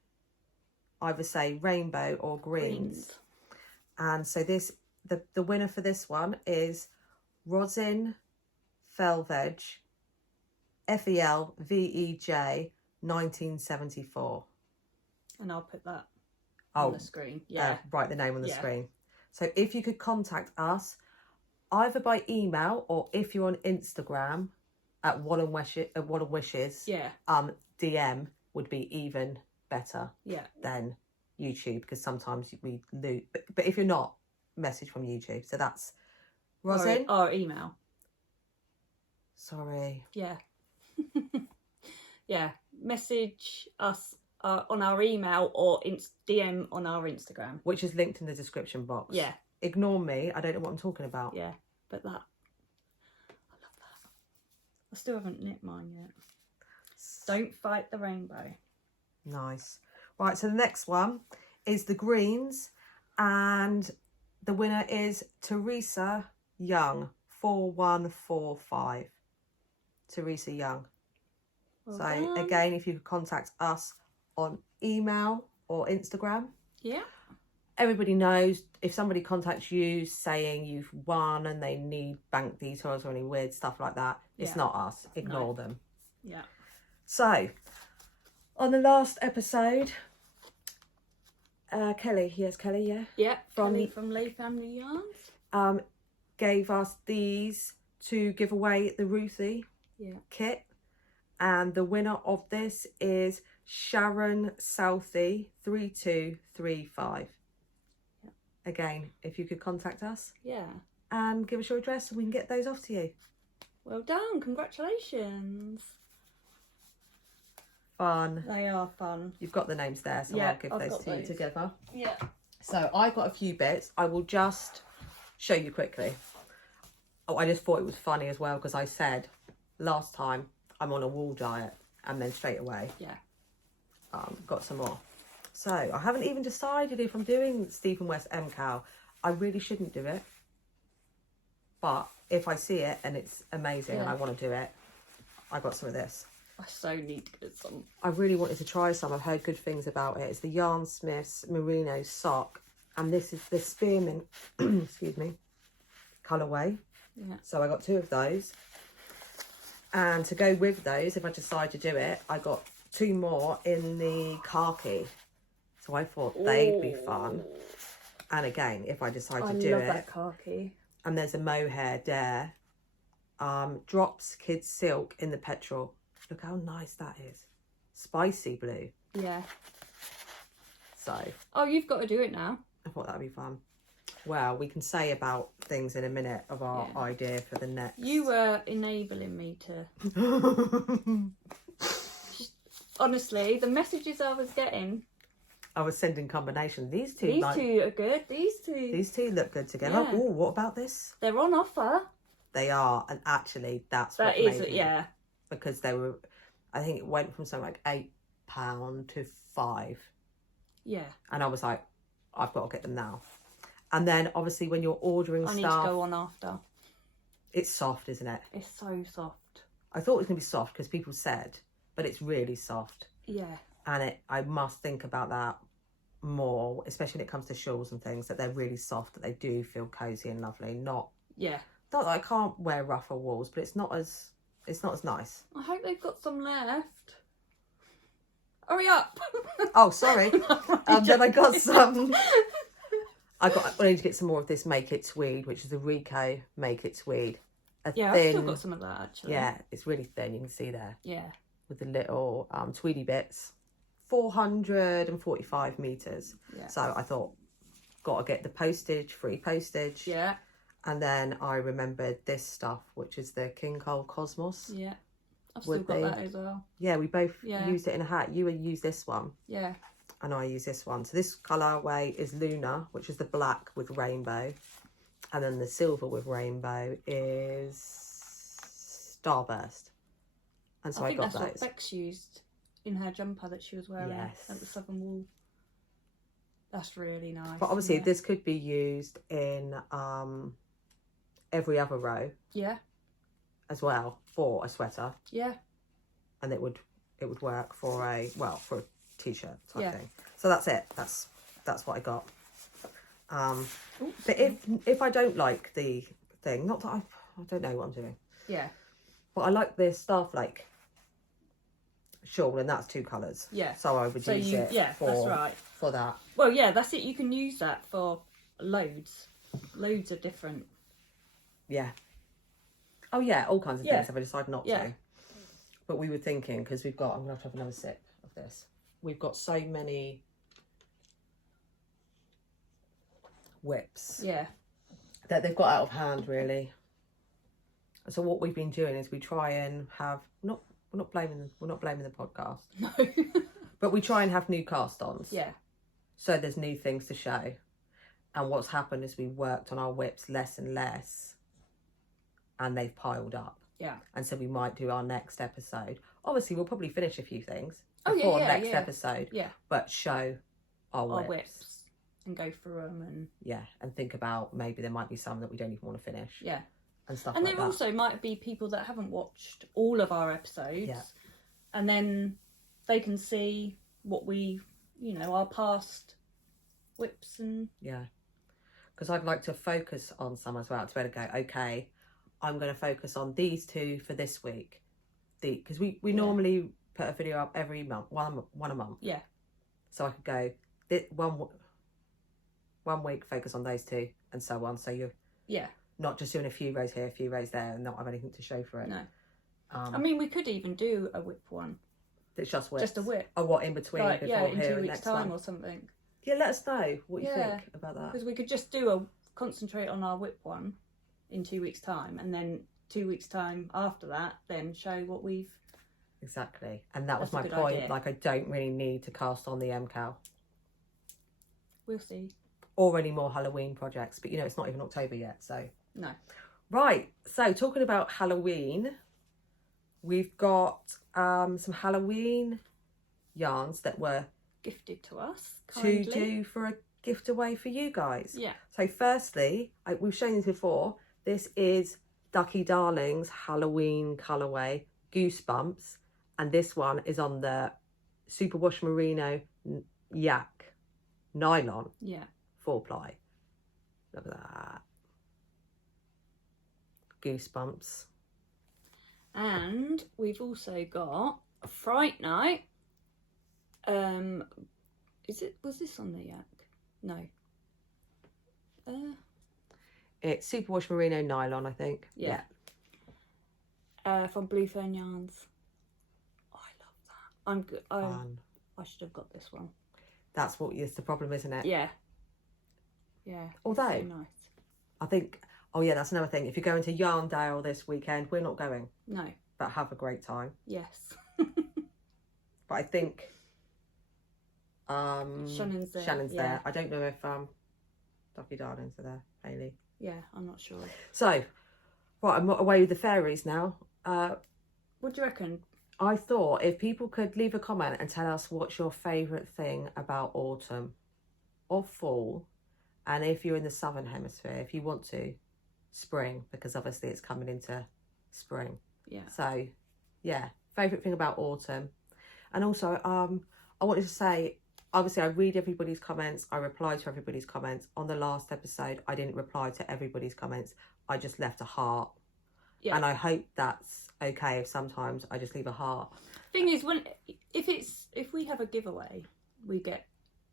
either say rainbow or greens. And so the winner for this one is Rosin Felveg FELVEJ 1974. And I'll put that on the screen. Write the name on the screen. So if you could contact us either by email or if you're on Instagram at One and Wishes, DM would be even better than YouTube, because sometimes we lose. But if you're not, message from YouTube. So that's Rosin. Or email. Sorry. Yeah. Yeah. Message us on our email or DM on our Instagram. Which is linked in the description box. Yeah. Ignore me. I don't know what I'm talking about. Yeah. But I love that. I still haven't knit mine yet. Don't fight the rainbow. Nice. Right, so the next one is the greens, and the winner is Teresa Young 4145. Teresa Young. Well so done. Again, if you could contact us on email or Instagram. Yeah. everybody knows if somebody contacts you saying you've won and they need bank details or any weird stuff like that, it's not us. Ignore them. Yeah. So, on the last episode, Kelly, yeah? Yeah, from Lee Family Yarns. Gave us these to give away at the Ruthie kit. And the winner of this is Sharon Southey 3235. Again, if you could contact us. Yeah. And give us your address and we can get those off to you. Well done. Congratulations. Fun. They are fun. You've got the names there, so I'll give those to you together. Yeah. So I got a few bits. I will just show you quickly. Oh, I just thought it was funny as well because I said last time I'm on a wool diet and then straight away got some more. So I haven't even decided if I'm doing Stephen West MCAL. I really shouldn't do it. But if I see it and it's amazing and I want to do it, I got some of this. I so need to get some. I really wanted to try some. I've heard good things about it. It's the Yarn Smiths Merino sock. And this is the Spearmint, excuse me, colourway. Yeah. So I got 2 of those. And to go with those, if I decide to do it, I got 2 more in the khaki. So I thought they'd be fun. And again, if I decide to do it. I love that khaki. And there's a mohair dare. Drops Kids Silk in the petrol. Look how nice that is. Spicy blue. Yeah. So. Oh, you've got to do it now. I thought that'd be fun. Well, we can say about things in a minute of our idea for the next. You were enabling me to. Honestly, the messages I was getting. I was sending combinations. These two are good. These two look good together. Yeah. Oh, what about this? They're on offer. They are, and actually, that is made me, yeah. Because they were, I think it went from something like £8 to £5. Yeah. And I was like, I've got to get them now. And then obviously when you're ordering stuff, I need to go on after. It's soft, isn't it? It's so soft. I thought it was gonna be soft because people said, but it's really soft. Yeah. And I must think about that more, especially when it comes to shawls and things, that they're really soft, that they do feel cozy and lovely. Not that I can't wear rougher wools, but it's not as nice. I hope they've got some left. Hurry up! Oh, sorry. Then I got some. I need to get some more of this Make It Tweed, which is the Rico Make It Tweed. I've still got some of that actually. Yeah, it's really thin. You can see there. Yeah. With the little tweedy bits. 445 meters. Yeah. So I thought, got to get the postage, free postage. Yeah. And then I remembered this stuff, which is the King Cole Cosmos. Yeah. I've still got that as well. Yeah, we both used it in a hat. You used this one. Yeah. And I use this one. So this colourway is Luna, which is the black with rainbow. And then the silver with rainbow is Starburst. And so I got those. That's what Bex used in her jumper that she was wearing at the Southern Wall. That's really nice. But obviously this could be used in every other row. Yeah. As well for a sweater. Yeah. And it would work for a t-shirt type thing. So that's it. That's what I got. But if I don't like the thing, not that I don't know what I'm doing. Yeah. But I like this Starflake shawl, and that's 2 colours. Yeah. So I would use it for, that's right. For that. Well, yeah, that's it. You can use that for loads of different. Yeah. Oh yeah, all kinds of things if I decide not to. But we were thinking, because I'm going to have another sip of this. We've got so many whips. Yeah. That they've got out of hand, really. So what we've been doing is we try and have we're not blaming the podcast. No. But we try and have new cast-ons. Yeah. So there's new things to show. And what's happened is we worked on our whips less and less, and they've piled up. Yeah. And so we might do our next episode. Obviously, we'll probably finish a few things before next episode. Yeah. But show our whips. And go through them and... Yeah, and think about maybe there might be some that we don't even want to finish. Yeah. And stuff and like that. And there also might be people that haven't watched all of our episodes. Yeah. And then they can see what we, our past whips and... Yeah. Because I'd like to focus on some as well, to be able to go, okay, I'm going to focus on these 2 for this week. Because we normally put a video up every month, one a month. Yeah. So I could go, one week, focus on those 2, and so on. So you're not just doing a few rows here, a few rows there, and not have anything to show for it. No. I mean, we could even do a whip one. It's just whips. Just a whip. Or what in between, like, before in here 2 and weeks' next time one. or something. Yeah, let us know what you think about that. Because we could just do concentrate on our whip one in 2 weeks' time, and then 2 weeks' time after that, then show what we've... Exactly. And that was That's my a good point. idea. Like, I don't really need to cast on the MCAL. We'll see. Or any more Halloween projects. But, you know, it's not even October yet, so... No. Right. So, talking about Halloween, we've got some Halloween yarns that were... gifted to us, kindly. To do for a gift away for you guys. Yeah. So, firstly, we've shown this before. This is Ducky Darling's Halloween colourway, Goosebumps. And this one is on the Superwash Merino Yak nylon. Yeah. 4-ply. Look at that. Goosebumps. And we've also got a Fright Night. Was this on the Yak? No. It's Superwash Merino nylon, I think. Yeah. From Blue Fern Yarns. Oh, I love that. I'm good. Fun. I should have got this one. That's what is the problem, isn't it? Yeah. Yeah. Although, so nice. I think, oh yeah, that's another thing. If you're going to Yarndale this weekend, we're not going. No. But have a great time. Yes. But I think Shannon's there. there. I don't know if Ducky Darlings are there, Hayley. Yeah, I'm not sure. So, right, I'm away with the fairies now. What do you reckon? I thought if people could leave a comment and tell us what's your favourite thing about autumn or fall, and if you're in the southern hemisphere, if you want to, spring, because obviously it's coming into spring. Yeah. So, yeah, favourite thing about autumn. And also, I wanted to say, obviously I read everybody's comments, I reply to everybody's comments. On the last episode, I didn't reply to everybody's comments. I just left a heart. Yeah. And I hope that's okay if sometimes I just leave a heart. Thing is, if we have a giveaway, we get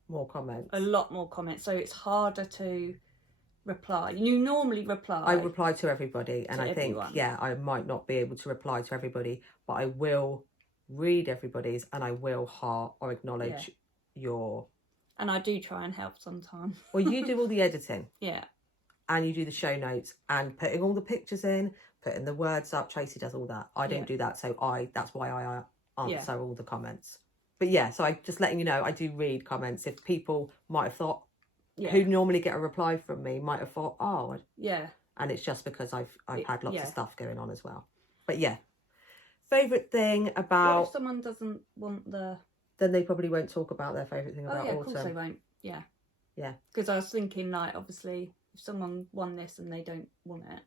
more comments. A lot more comments, so it's harder to reply. You normally reply. I reply to everybody, and I think, everyone. yeah, I might not be able to reply to everybody, but I will read everybody's, and I will heart or acknowledge your... And I do try and help sometimes. Well, you do all the editing. Yeah. And you do the show notes and putting all the pictures in, putting the words up. Tracy does all that. I don't do that, so that's why I answer all the comments. But yeah, so I just letting you know, I do read comments. If people might have thought, who normally get a reply from me, might have thought, oh, yeah. And it's just because I've had lots of stuff going on as well. But yeah, favourite thing about... What if someone doesn't want the... Then they probably won't talk about their favourite thing about autumn. Of course they won't. Yeah. Yeah. Because I was thinking, like, obviously, if someone won this and they don't want it.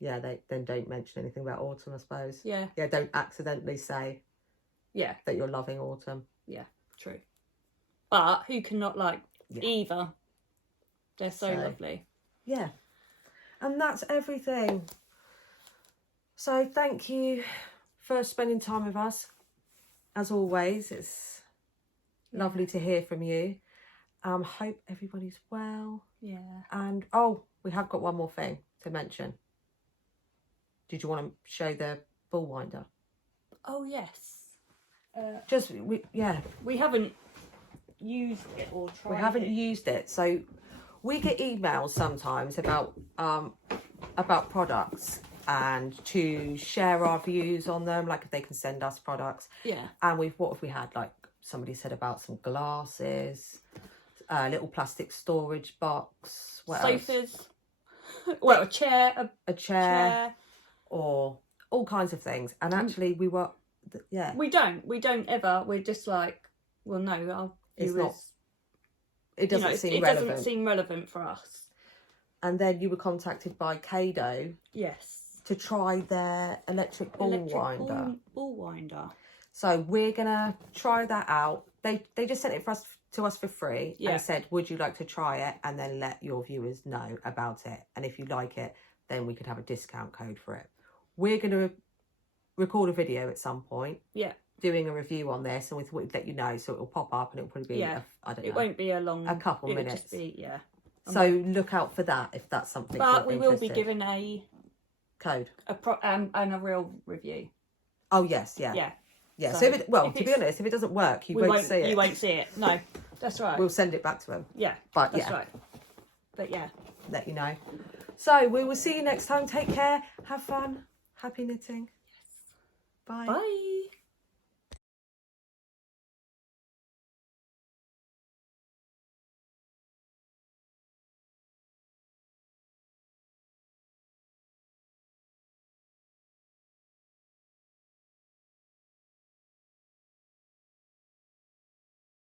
Yeah, they then don't mention anything about autumn, I suppose. Yeah. Yeah, don't accidentally say... Yeah. That you're loving autumn. Yeah, true. But who cannot like either? They're so lovely. Yeah. And that's everything. So thank you for spending time with us. As always, it's lovely to hear from you. Hope everybody's well. Yeah. And we have got one more thing to mention. Did you want to show the ball winder? Oh yes. We haven't used it or tried. We haven't used it, so we get emails sometimes about products and to share our views on them, like if they can send us products. Yeah. And what have we had? Like somebody said about some glasses, a little plastic storage box. What Sofas. else? Well, a chair. A chair. Or all kinds of things. And actually, we were. Yeah. We don't ever. We're just like, well, no, our viewers. It's not. It doesn't seem relevant. It doesn't seem relevant for us. And then you were contacted by Kado. Yes. To try their electric ball winder. Ball winder. So we're gonna try that out. They just sent it for us to us for free Yeah. and said, would you like to try it? And then let your viewers know about it. And if you like it, then we could have a discount code for it. We're going to record a video at some point. Yeah. Doing a review on this, and we thought we'd let you know, so it'll pop up and it'll probably be, I don't know. It won't be a couple minutes. Just be, yeah. So look out for that if that's something. But we will be giving a code and a real review. Oh yes, yeah. Yeah. Yeah. So to be honest, if it doesn't work, you won't see it. You won't see it. No, that's right. We'll send it back to him. Yeah. But that's right. But yeah. Let you know. So we will see you next time. Take care. Have fun. Happy knitting. Yes. Bye. Bye.